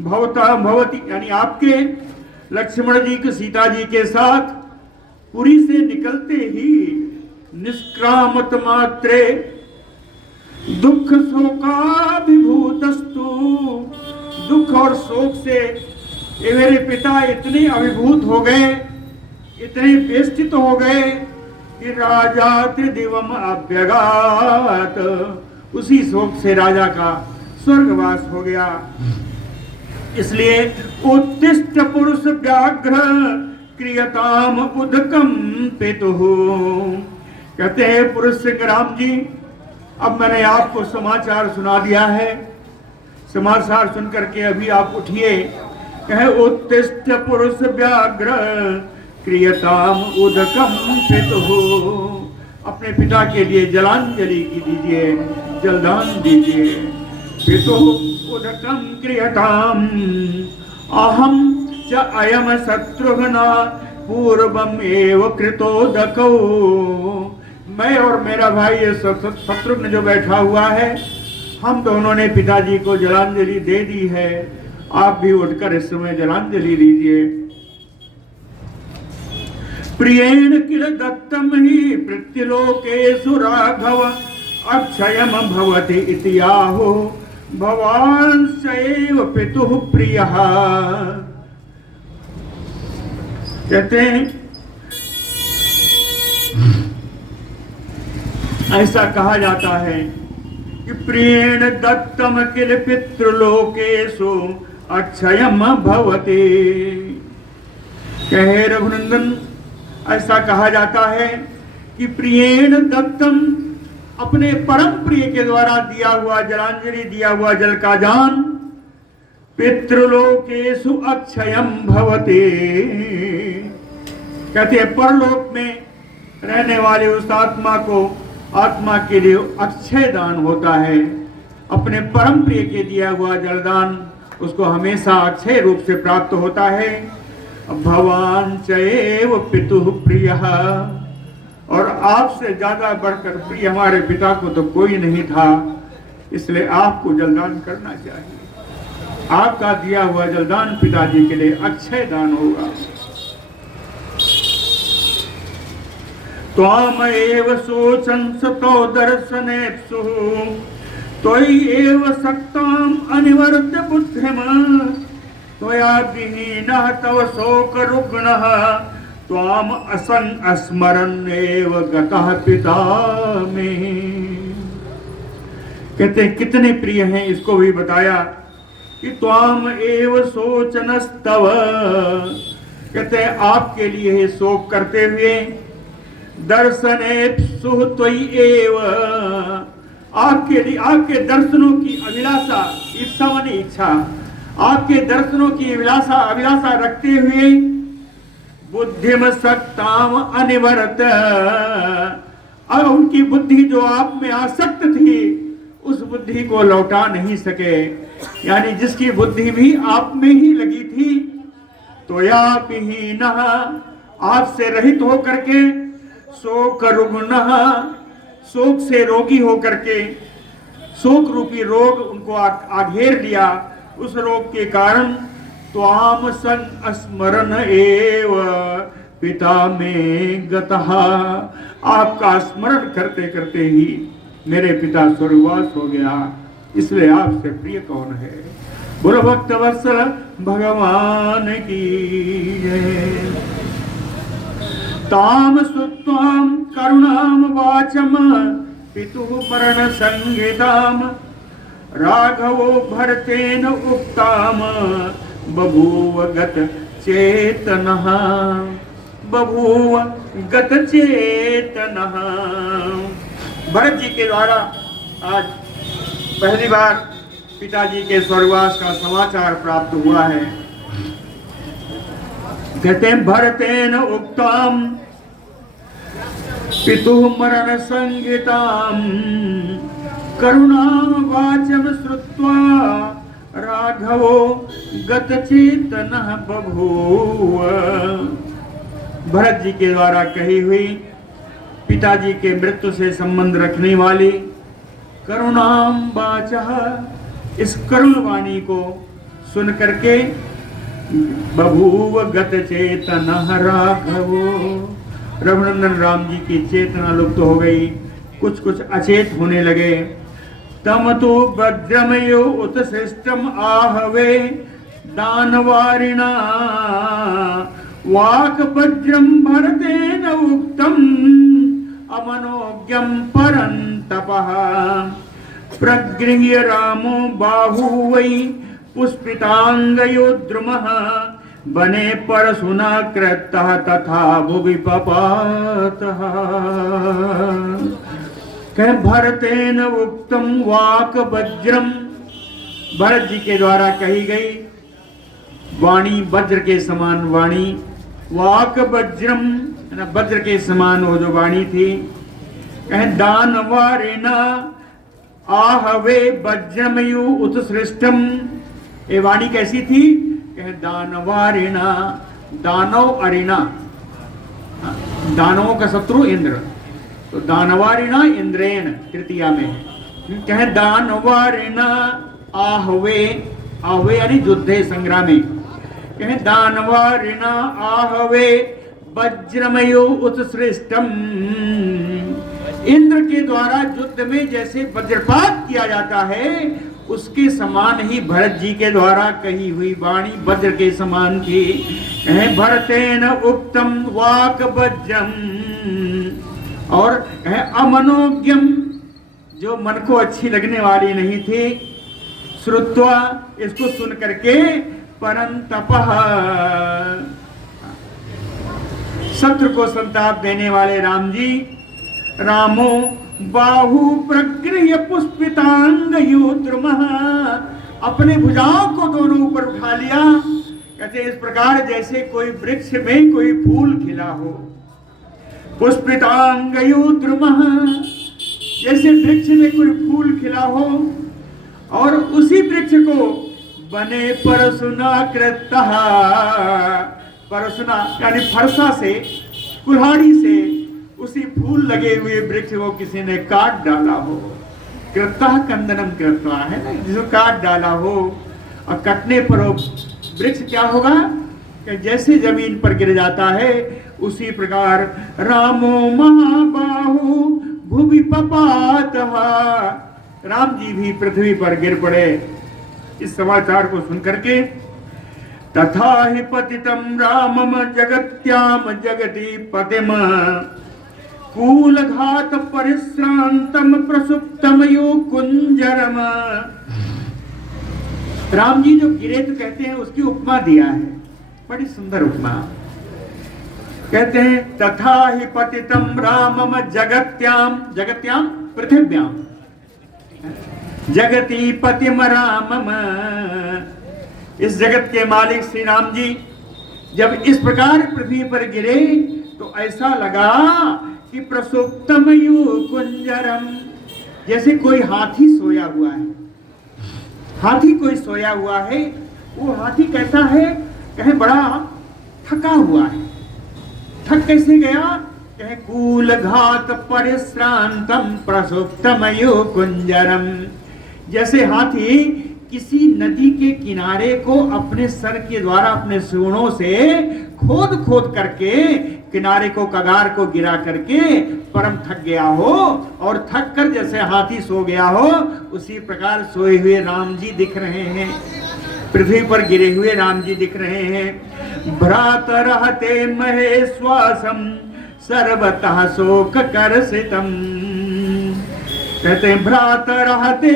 भवता भवती यानी आपके लक्ष्मण जी के सीता जी के साथ पुरी से निकलते ही निष्क्रामत मात्रे दुख शोकाभिभूतस्तु, दुख और शोक से ये मेरे पिता इतने अभिभूत हो गए, इतने बेस्थित हो गए कि राजा त्रिदिवम अभ्यगात, उसी शोक से राजा का स्वर्गवास हो गया। इसलिए उत्तिष्ठ पुरुष व्याघ्र क्रियताम उदकम पितुः, कहते हैं पुरुष सिंह राम जी, अब मैंने आपको समाचार सुना दिया है, समाचार सुनकर के अभी आप उठिए। कहे उत्तिष्ठ पुरुष व्याघ्र क्रियताम उदकम पितुः, अपने पिता के लिए जलांजलि की दीजिए, जलदान दीजिए। पितुः उदकम क्रियताम अहम च अयम शत्रुघ्न पूर्वम एव कृतोदकौ, मैं और मेरा भाई ये शत्रुघ्न जो बैठा हुआ है, हम दोनों ने पिताजी को जलांजलि दे दी है, आप भी उठकर इस समय जलांजलि दीजिए। प्रियेण किल दत्तम ही पृथ्वीलोकेषु राघव अक्षयम भवति इति आहो भवान् सैव पितुः प्रियः, कहते हैं ऐसा कहा जाता है कि प्रियेण दत्तम किल पितृलोकेषु अक्षयम भवते। कहे रघुनंदन, ऐसा कहा जाता है कि प्रियेण दत्तम, अपने परम प्रिय के द्वारा दिया हुआ जलांजलि, दिया हुआ जल का दान, पितृलोकेषु अक्षयम भवते, कहते हैं परलोक में रहने वाले उस आत्मा को, आत्मा के लिए अक्षय दान होता है। अपने परम प्रिय के दिया हुआ जलदान उसको हमेशा अक्षय रूप से प्राप्त होता है। भवान चैव पितुः प्रियः, और आपसे ज्यादा बढ़कर प्रिय हमारे पिता को तो कोई नहीं था, इसलिए आपको जलदान करना चाहिए। आपका दिया हुआ जलदान पिताजी के लिए अक्षय दान होगा। त्वाम एव शोचन् सतो दर्शनेप्सुः, त्वयि एव सक्ताम् अनिवर्त्य बुद्धिम्, त्वया विहीनः तव शोकरुग्णः, त्वाम असन् स्मरन् एव गतः पिता मे। कहते हैं कितने प्रिय हैं, इसको भी बताया कि त्वाम एव शोचनस्तव, कहते हैं आपके लिए शोक करते हुए, दर्शनेप्सुः त्वयि एव, आपके लिए, आपके दर्शनों की अभिलाषा, इच्छा माने इच्छा, आपके दर्शनों की अभिलाषा रखते हुए, बुद्धिम सक्ताम अनिवर्त, अब उनकी बुद्धि जो आप में आसक्त थी उस बुद्धि को लौटा नहीं सके, यानी जिसकी बुद्धि भी आप में ही लगी थी, तो या विहीनः, आपसे रहित होकर के, शोक रुग्णः, शोक से रोगी होकर के, शोक रूपी रोग उनको आघेर लिया, उस रोग के कारण त्वाम सन स्मरण एव पिता में गतः, आपका स्मरण करते करते ही मेरे पिता स्वर्गवास हो गया, इसलिए आपसे प्रिय कौन है। बोलो भक्त वत्सल भगवान की जय। ताम सुत्वाम करुणाम वाचम पितुः मरण संगीताम, राघवो भरतेन उक्ताम बभूव गत चेतनः, बभूव गत चेतनः। भरत जी के द्वारा आज पहली बार पिताजी के स्वर्गवास का समाचार प्राप्त हुआ है। कहते हैं भरतेन उक्ताम पितुः मरण संगीताम, करुणाम वाचम श्रुत्वा राघवो गत चेतनः बभूव। भरत जी के द्वारा कही हुई पिताजी के मृत्यु से संबंध रखने वाली करुणाम वाचः, इस करुण वाणी को सुन करके बभूव गत चेतनः राघवो, रघुनंदन राम जी की चेतना लुप्त हो गई, कुछ कुछ अचेत होने लगे। तम तो वज्रमयो उत्सृष्टम आहवे दानवारिणा, वाक वज्रम भरतेन उक्तम अमनोज्ञम परन्तपः, प्रगृह्य रामो बाहु वै पुष्पितांगयो द्रुमः, बने परशुना कृतः तथा भुवि पपातः। कह भरतेन उक्तम वाक वज्रम, भरत जी के द्वारा कही गई वाणी वज्र के समान वाणी, वाक वज्रम, वज्र के समान वो जो वाणी थी। कह दानवारिणा आहवे वज्रमयु उत्सृष्टम, ये वाणी कैसी थी? कह दानवारिणा, दानव अरिणा, दानवों का शत्रु इंद्र, तो दानवारिणा इंद्रेण तृतीया में है। कह दानवारिणा आहवे, आहवे यानी युद्धे संग्रामे, कह दानवारिणा आहवे वज्रमयो उत्सृष्टम, इंद्र के द्वारा युद्ध में जैसे वज्रपात किया जाता है उसके समान ही भरत जी के द्वारा कही हुई वाणी वज्र के समान थी। भरतेन उक्तम वाक वज्रम, और है अमनोज्ञम, जो मन को अच्छी लगने वाली नहीं थी, श्रुत्वा, इसको सुन करके, परंतपः, शत्रु को संताप देने वाले राम जी, रामो बाहु प्रगृह्य पुष्पितांगयूत्रमः, अपने भुजाओं को दोनों ऊपर उठा लिया। कहते इस प्रकार जैसे कोई वृक्ष में कोई फूल खिला हो, पुष्पितांगयूत्रमः, जैसे वृक्ष में कोई फूल खिला हो, और उसी वृक्ष को बने परसुना कृतः, परसुना यानी फरसा से, कुल्हाड़ी से उसी फूल लगे हुए वृक्ष को किसी ने काट डाला हो। कृतः कंदनम कृत्वा है ना, जिसको काट डाला हो, और कटने पर वो वृक्ष क्या होगा कि जैसे जमीन पर गिर जाता है, उसी प्रकार रामो महाबाहु भुवि पपातः, राम जी भी पृथ्वी पर गिर पड़े। इस समाचार को सुनकर के, तथा हि पतितम रामम जगत्याम जगति पतिम कूलघात परिश्रांतम प्रसुप्तम यो कुंजरम। राम जी जो गिरे तो कहते हैं उसकी उपमा दिया है, बड़ी सुंदर उपमा। कहते हैं तथा हि पतितम रामम जगत्याम, जगत्याम पृथिव्याम, जगति पतिम रामम, इस जगत के मालिक श्री राम जी जब इस प्रकार पृथ्वी पर गिरे तो ऐसा लगा कि प्रसुप्तम यु कुंजरम, जैसे कोई हाथी सोया हुआ है। हाथी कोई सोया हुआ है, वो हाथी कैसा है, कहे बड़ा थका हुआ है। थक कैसे गया, कहे कूल घात परिश्रांतम प्रसुप्तम यु कुंजरम, जैसे हाथी किसी नदी के किनारे को अपने सर के द्वारा, अपने सूंडों से खोद खोद करके किनारे को, कगार को गिरा करके परम थक गया हो, और थक कर जैसे हाथी सो गया हो, उसी प्रकार सोए हुए राम जी दिख रहे हैं, पृथ्वी पर गिरे हुए राम जी दिख रहे हैं। भ्रात रहते महेश्वासम सर्वतः शोक कर्षितम, कहते हैं भ्रात रहते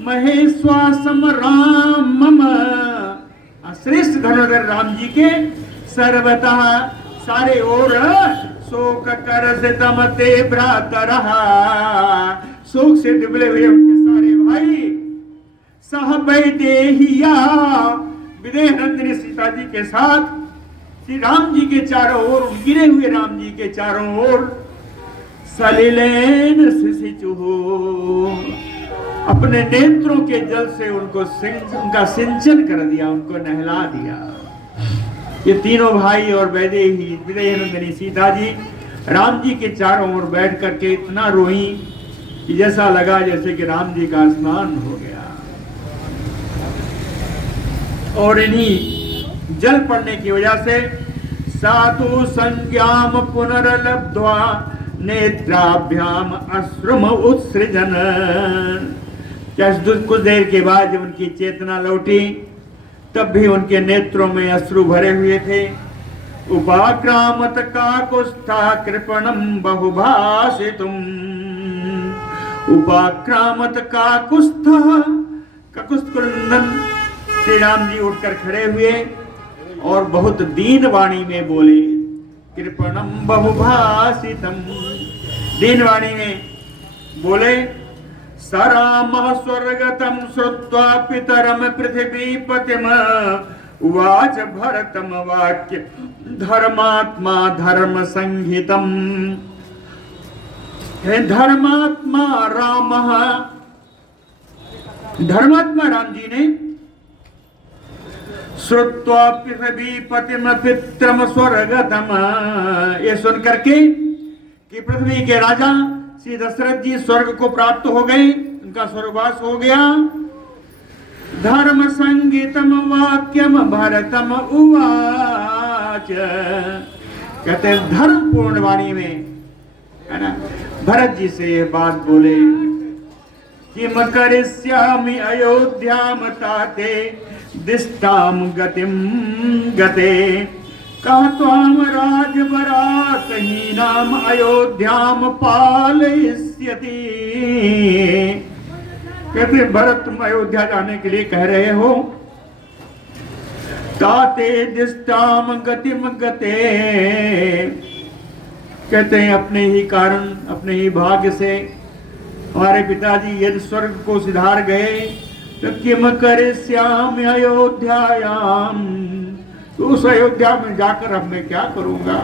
महेश्वासम रामम, श्रेष्ठ धनुर्धर राम जी के सर्वतः सारे ओर शोक कर्षितम ते भ्रातरः, शोक से डुबले हुए उनके सारे भाई, सह वैदेहिया, विदेह नंदिनी सीता जी के साथ श्री राम जी के चारों ओर, गिरे हुए राम जी के चारों ओर, सलिलेन सिंचुहु, अपने नेत्रों के जल से उनका सिंचन कर दिया, उनको नहला दिया। ये तीनों भाई और वैदेही विदेह नंदिनी सीता जी राम जी के चारों ओर बैठ करके इतना रोई कि जैसा लगा जैसे कि राम जी का स्नान हो गया। और इन्हीं जल पड़ने की वजह से सातु संज्ञाम पुनर्लब्ध्वा नेत्राभ्याम अश्रुम उत्सृजन, कुछ देर के बाद जब उनकी चेतना लौटी तब भी उनके नेत्रों में अश्रु भरे हुए थे। उपाक्रामत काकुत्स्था कृपणम बहुभाषितुम, उपाक्रामत काकुत्स्था, काकुत्स्थकुंदन, श्री राम जी उठकर खड़े हुए और बहुत दीन वाणी में बोले, कृपणम बहुभाषितम, दीन वाणी में बोले, सरामः स्वर्गतम श्रुत्वा पितरम पृथ्वीपतिम उवाच भरतम वाक्य धर्मात्मा धर्म संहितम, हे धर्मात्मा रामः, धर्मात्मा राम जी ने श्रुत्वा पृथ्वीपतिम पितरम स्वर्गतम, ये सुन करके कि पृथ्वी के राजा श्री दशरथ जी स्वर्ग को प्राप्त हो गए, उनका स्वर्गवास हो गया। धर्म संगीतम वाक्यम भरतम उवाच, कहते हैं धर्म पूर्ण वाणी में, है ना, भरत जी से ये बात बोले, किम करिष्यामि अयोध्याम ताते दिष्टाम गतिम गते कह त्वाम राजवरात हीनाम अयोध्याम पालयिष्यति। कहते भरत तुम अयोध्या जाने के लिए कह रहे हो, ताते दिष्टाम गतिम गते, कहते हैं अपने ही कारण अपने ही भाग्य से हमारे पिताजी यदि स्वर्ग को सिधार गए तो किम करिष्यामि अयोध्यायाम, तो उस अयोध्या में जाकर अब मैं क्या करूंगा।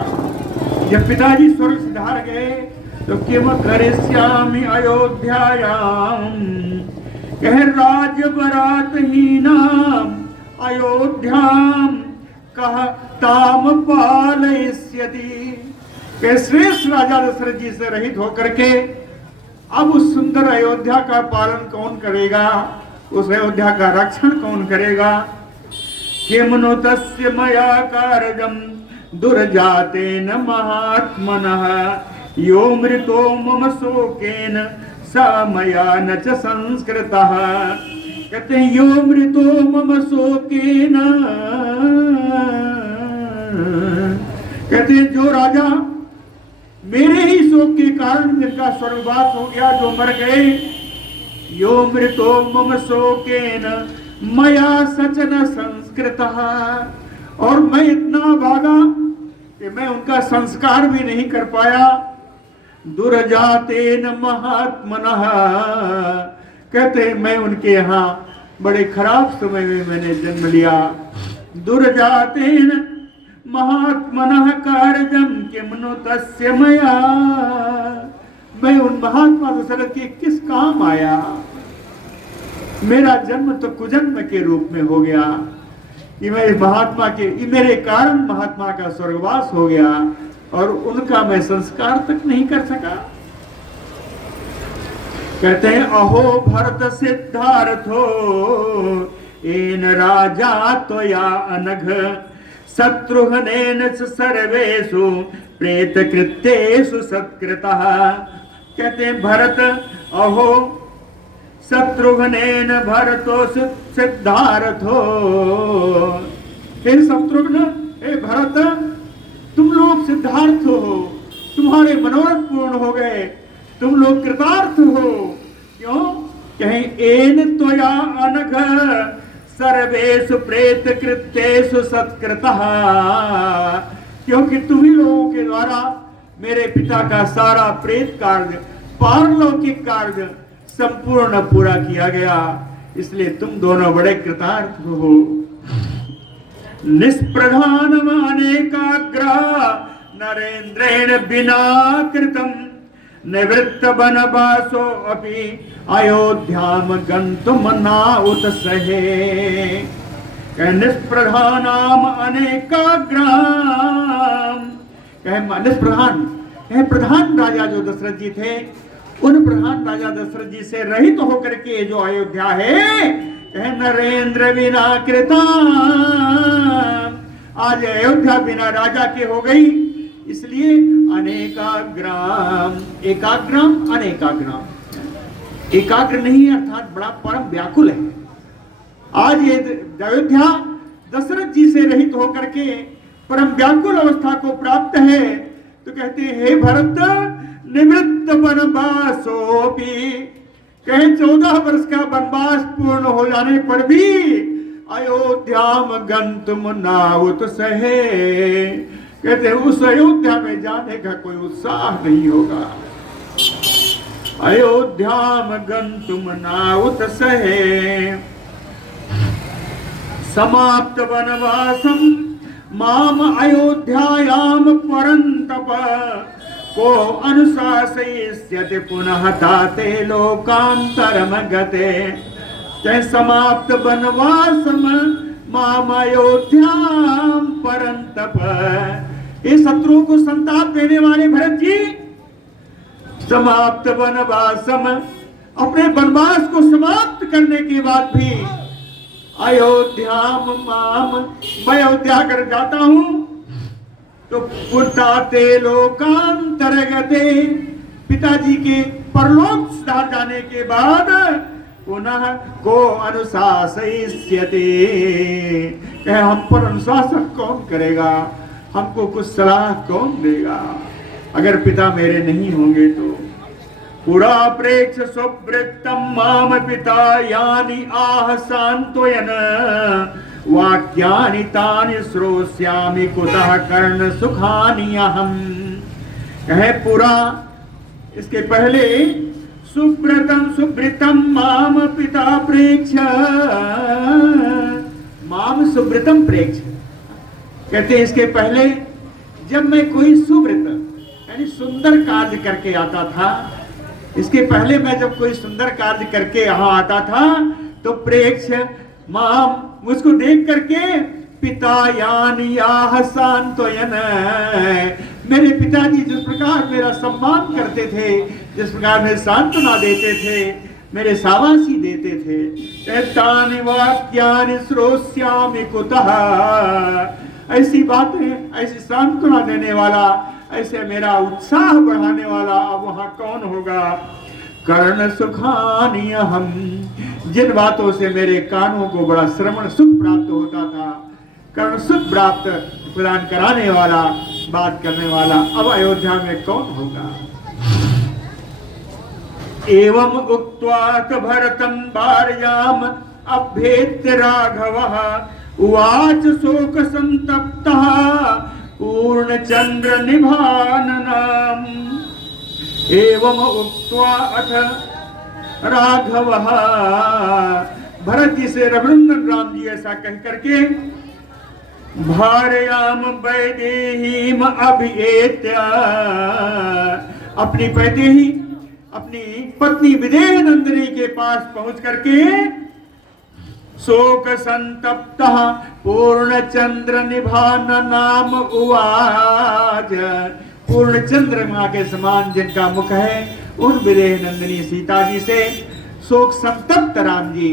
जब पिताजी स्वर्ग सिधार गए तो किम करिष्यामि अयोध्यायाम, कह राजवरात हीनाम अयोध्याम कह ताम पालयिष्यति। श्रेष्ठ राजा दशरथ जी से रहित होकर के अब उस सुंदर अयोध्या का पालन कौन करेगा, उस अयोध्या का रक्षण कौन करेगा। किमनु तस्य मया कार्यम दुर्जातेन महात्मनः, यो मृतो मम शोकेन स मया न च संस्कृतः। कहते हैं यो मृतो मम शोकेन, कहते हैं जो राजा मेरे ही शोक के कारण जिनका स्वर्गवास हो गया, जो मर गए, यो मृतो मम शोकेन मया सच न संस्कृतः, और मैं इतना भागा कि मैं उनका संस्कार भी नहीं कर पाया। दुर्जातेन महात्मनः, कहते हैं मैं उनके यहाँ बड़े खराब समय में मैंने जन्म लिया। दुर्जातेन महात्मनः कार्यम किमनु तस्य मया, मैं उन महात्मा दशरथ के किस काम आया। मेरा जन्म तो कुजन्म के रूप में हो गया कि मैं महात्मा के, मेरे कारण महात्मा का स्वर्गवास हो गया और उनका मैं संस्कार तक नहीं कर सका। कहते हैं अहो भरत सिद्धार्थो एन राजा त्वया अनघ, शत्रुघ्नेन च सर्वेषु प्रेत कृत्येषु सत्कृतः। कहते हैं भरत अहो शत्रुघ्नेन भरतो सिद्धार्थो, हे शत्रुघ्न हे भरत तुम लोग सिद्धार्थ हो, तुम्हारे मनोरथ पूर्ण हो गए, तुम लोग कृतार्थ हो। क्यों? कहें एन त्वया अनघ सर्वेषु प्रेत कृत्येषु सत्कृतः, क्योंकि तुम्ही लोगों के द्वारा मेरे पिता का सारा प्रेत कार्य, पारलौकिक कार्य संपूर्ण पूरा किया गया, इसलिए तुम दोनों बड़े कृतार्थ हो। निष्प्रधानम अनेकाग्रा नरेंद्रेण बिना कृतम, निवृत्त बनवासो अपि अयोध्याम गंतुम ना उत्सहे। निष्प्रधानाम अनेकाग्राम, निष्प्रधान प्रधान राजा जो दशरथ जी थे, उन प्रधान राजा दशरथ जी से रहित होकर के जो अयोध्या है, नरेंद्र बिना कृता, आज अयोध्या बिना राजा के हो गई। इसलिए अनेकाग्राम, एकाग्राम अनेकाग्राम, एकाग्र नहीं है अर्थात बड़ा परम व्याकुल है। आज ये अयोध्या दशरथ जी से रहित होकर के परम व्याकुल अवस्था को प्राप्त है। तो कहते हैं हे भरत निवृत्त वनवासोपि, कहे 14 वर्ष का वनवास पूर्ण हो जाने पर भी अयोध्याम गंतुम ना उत्सहे, कहते हैं उस अयोध्या में जाने का कोई उत्साह नहीं होगा। अयोध्याम गंतुम ना उत्सहे, समाप्त वनवासम माम अयोध्यायाम परंतप, को अनुशासयिष्यति पुनः ताते लोकांतरम गते। चाहे समाप्त वनवासम माम अयोध्याम परंतप, ये शत्रुओं को संताप देने वाले भरत जी, समाप्त वनवासम, अपने वनवास को समाप्त करने के बाद भी अयोध्याम माम, मैं अयोध्या कर जाता हूं तो पुरताते लोकांतरगते, पिताजी के परलोक सिधार जाने के बाद पुनः को अनुशासयिष्यति, हम पर अनुशासन कौन करेगा। हमको कुछ सलाह कौन देगा अगर पिता मेरे नहीं होंगे तो। पुरा प्रेक्ष सुवृत्तम माम पिता यानि आह सांत्वयन वाक्यानि तानि श्रोष्यामि कुतः कर्ण सुखानि अहम। कहे पुरा, इसके पहले सुव्रतम माम पिता प्रेक्ष, माम सुव्रतम प्रेक्ष। कहते हैं इसके पहले जब मैं कोई सुव्रत यानी सुंदर कार्य करके आता था, इसके पहले मैं जब कोई सुंदर कार्य करके यहाँ आता था तो प्रेक्ष माम, मुझको देख करके पिता यानि आह सांत्वयन, मेरे पिताजी जिस प्रकार मेरा सम्मान करते थे, जिस प्रकार मेरे सांत्वना देते थे, मेरे शाबाशी देते थे, तानि वाक्यानि श्रोष्यामि कुतः, ऐसी बातें, ऐसी सांत्वना देने वाला, ऐसे मेरा उत्साह बढ़ाने वाला अब वहां कौन होगा। कर्ण सुखानि अहम, जिन बातों से मेरे कानों को बड़ा श्रवण सुख प्राप्त होता था, कर्ण सुख प्राप्त प्रदान कराने वाला, बात करने वाला अब अयोध्या में कौन होगा। एवं उक्त्वा भरतं भार्याम् अभ्येत्य राघवः उवाच शोक संतप्तः पूर्णचंद्र निभाननम्। एवं उक्त्वा अथ राघवः, भरत जी से रघुनंदन राम जी ऐसा कह करके भार्याम वैदेहीम अभिएत्य, अपनी वैदेही अपनी पत्नी विदेह नंदिनी के पास पहुंच करके शोक संतप्तः पूर्णचंद्र निभान नाम उवाच, पूर्ण चंद्रमा के समान जिनका मुख है उन विदेह नंदिनी सीता जी से शोक संतप्त राम जी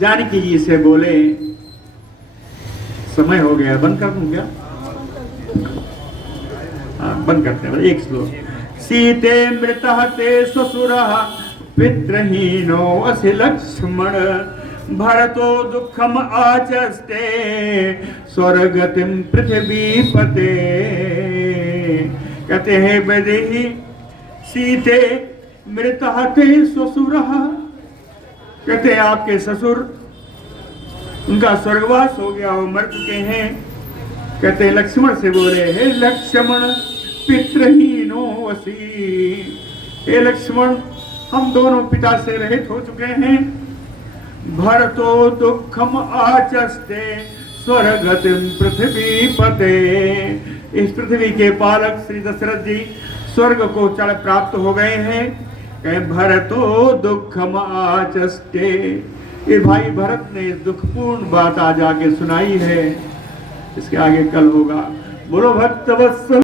जानकी जी से बोले। समय हो गया, बंद कर दूं क्या? हाँ, बंद करते हैं। एक श्लोक। सीते मृतः ते ससुरः पितृहीनो असि लक्ष्मण भरतो दुःखम आचस्ते स्वर्गतिम पृथ्वीपते। कहते हैं वैदेही, सीते मृतः ते ससुरः, कहते हैं आपके ससुर, उनका स्वर्गवास हो गया, वो मर चुके हैं। कहते हैं लक्ष्मण से बोले, हे लक्ष्मण पितृहीनो असि, हे लक्ष्मण हम दोनों पिता से रहित हो चुके हैं। भरतो दुःखम आचस्ते स्वर्गतिम पृथ्वीपते, इस पृथ्वी के पालक श्री दशरथ जी स्वर्ग को चढ़ प्राप्त हो गए हैं। कहे भरतो दुःखम आचस्ते, ये भाई भरत ने दुखपूर्ण बात आज आगे सुनाई है, इसके आगे कल होगा। बोलो भक्त वत्सल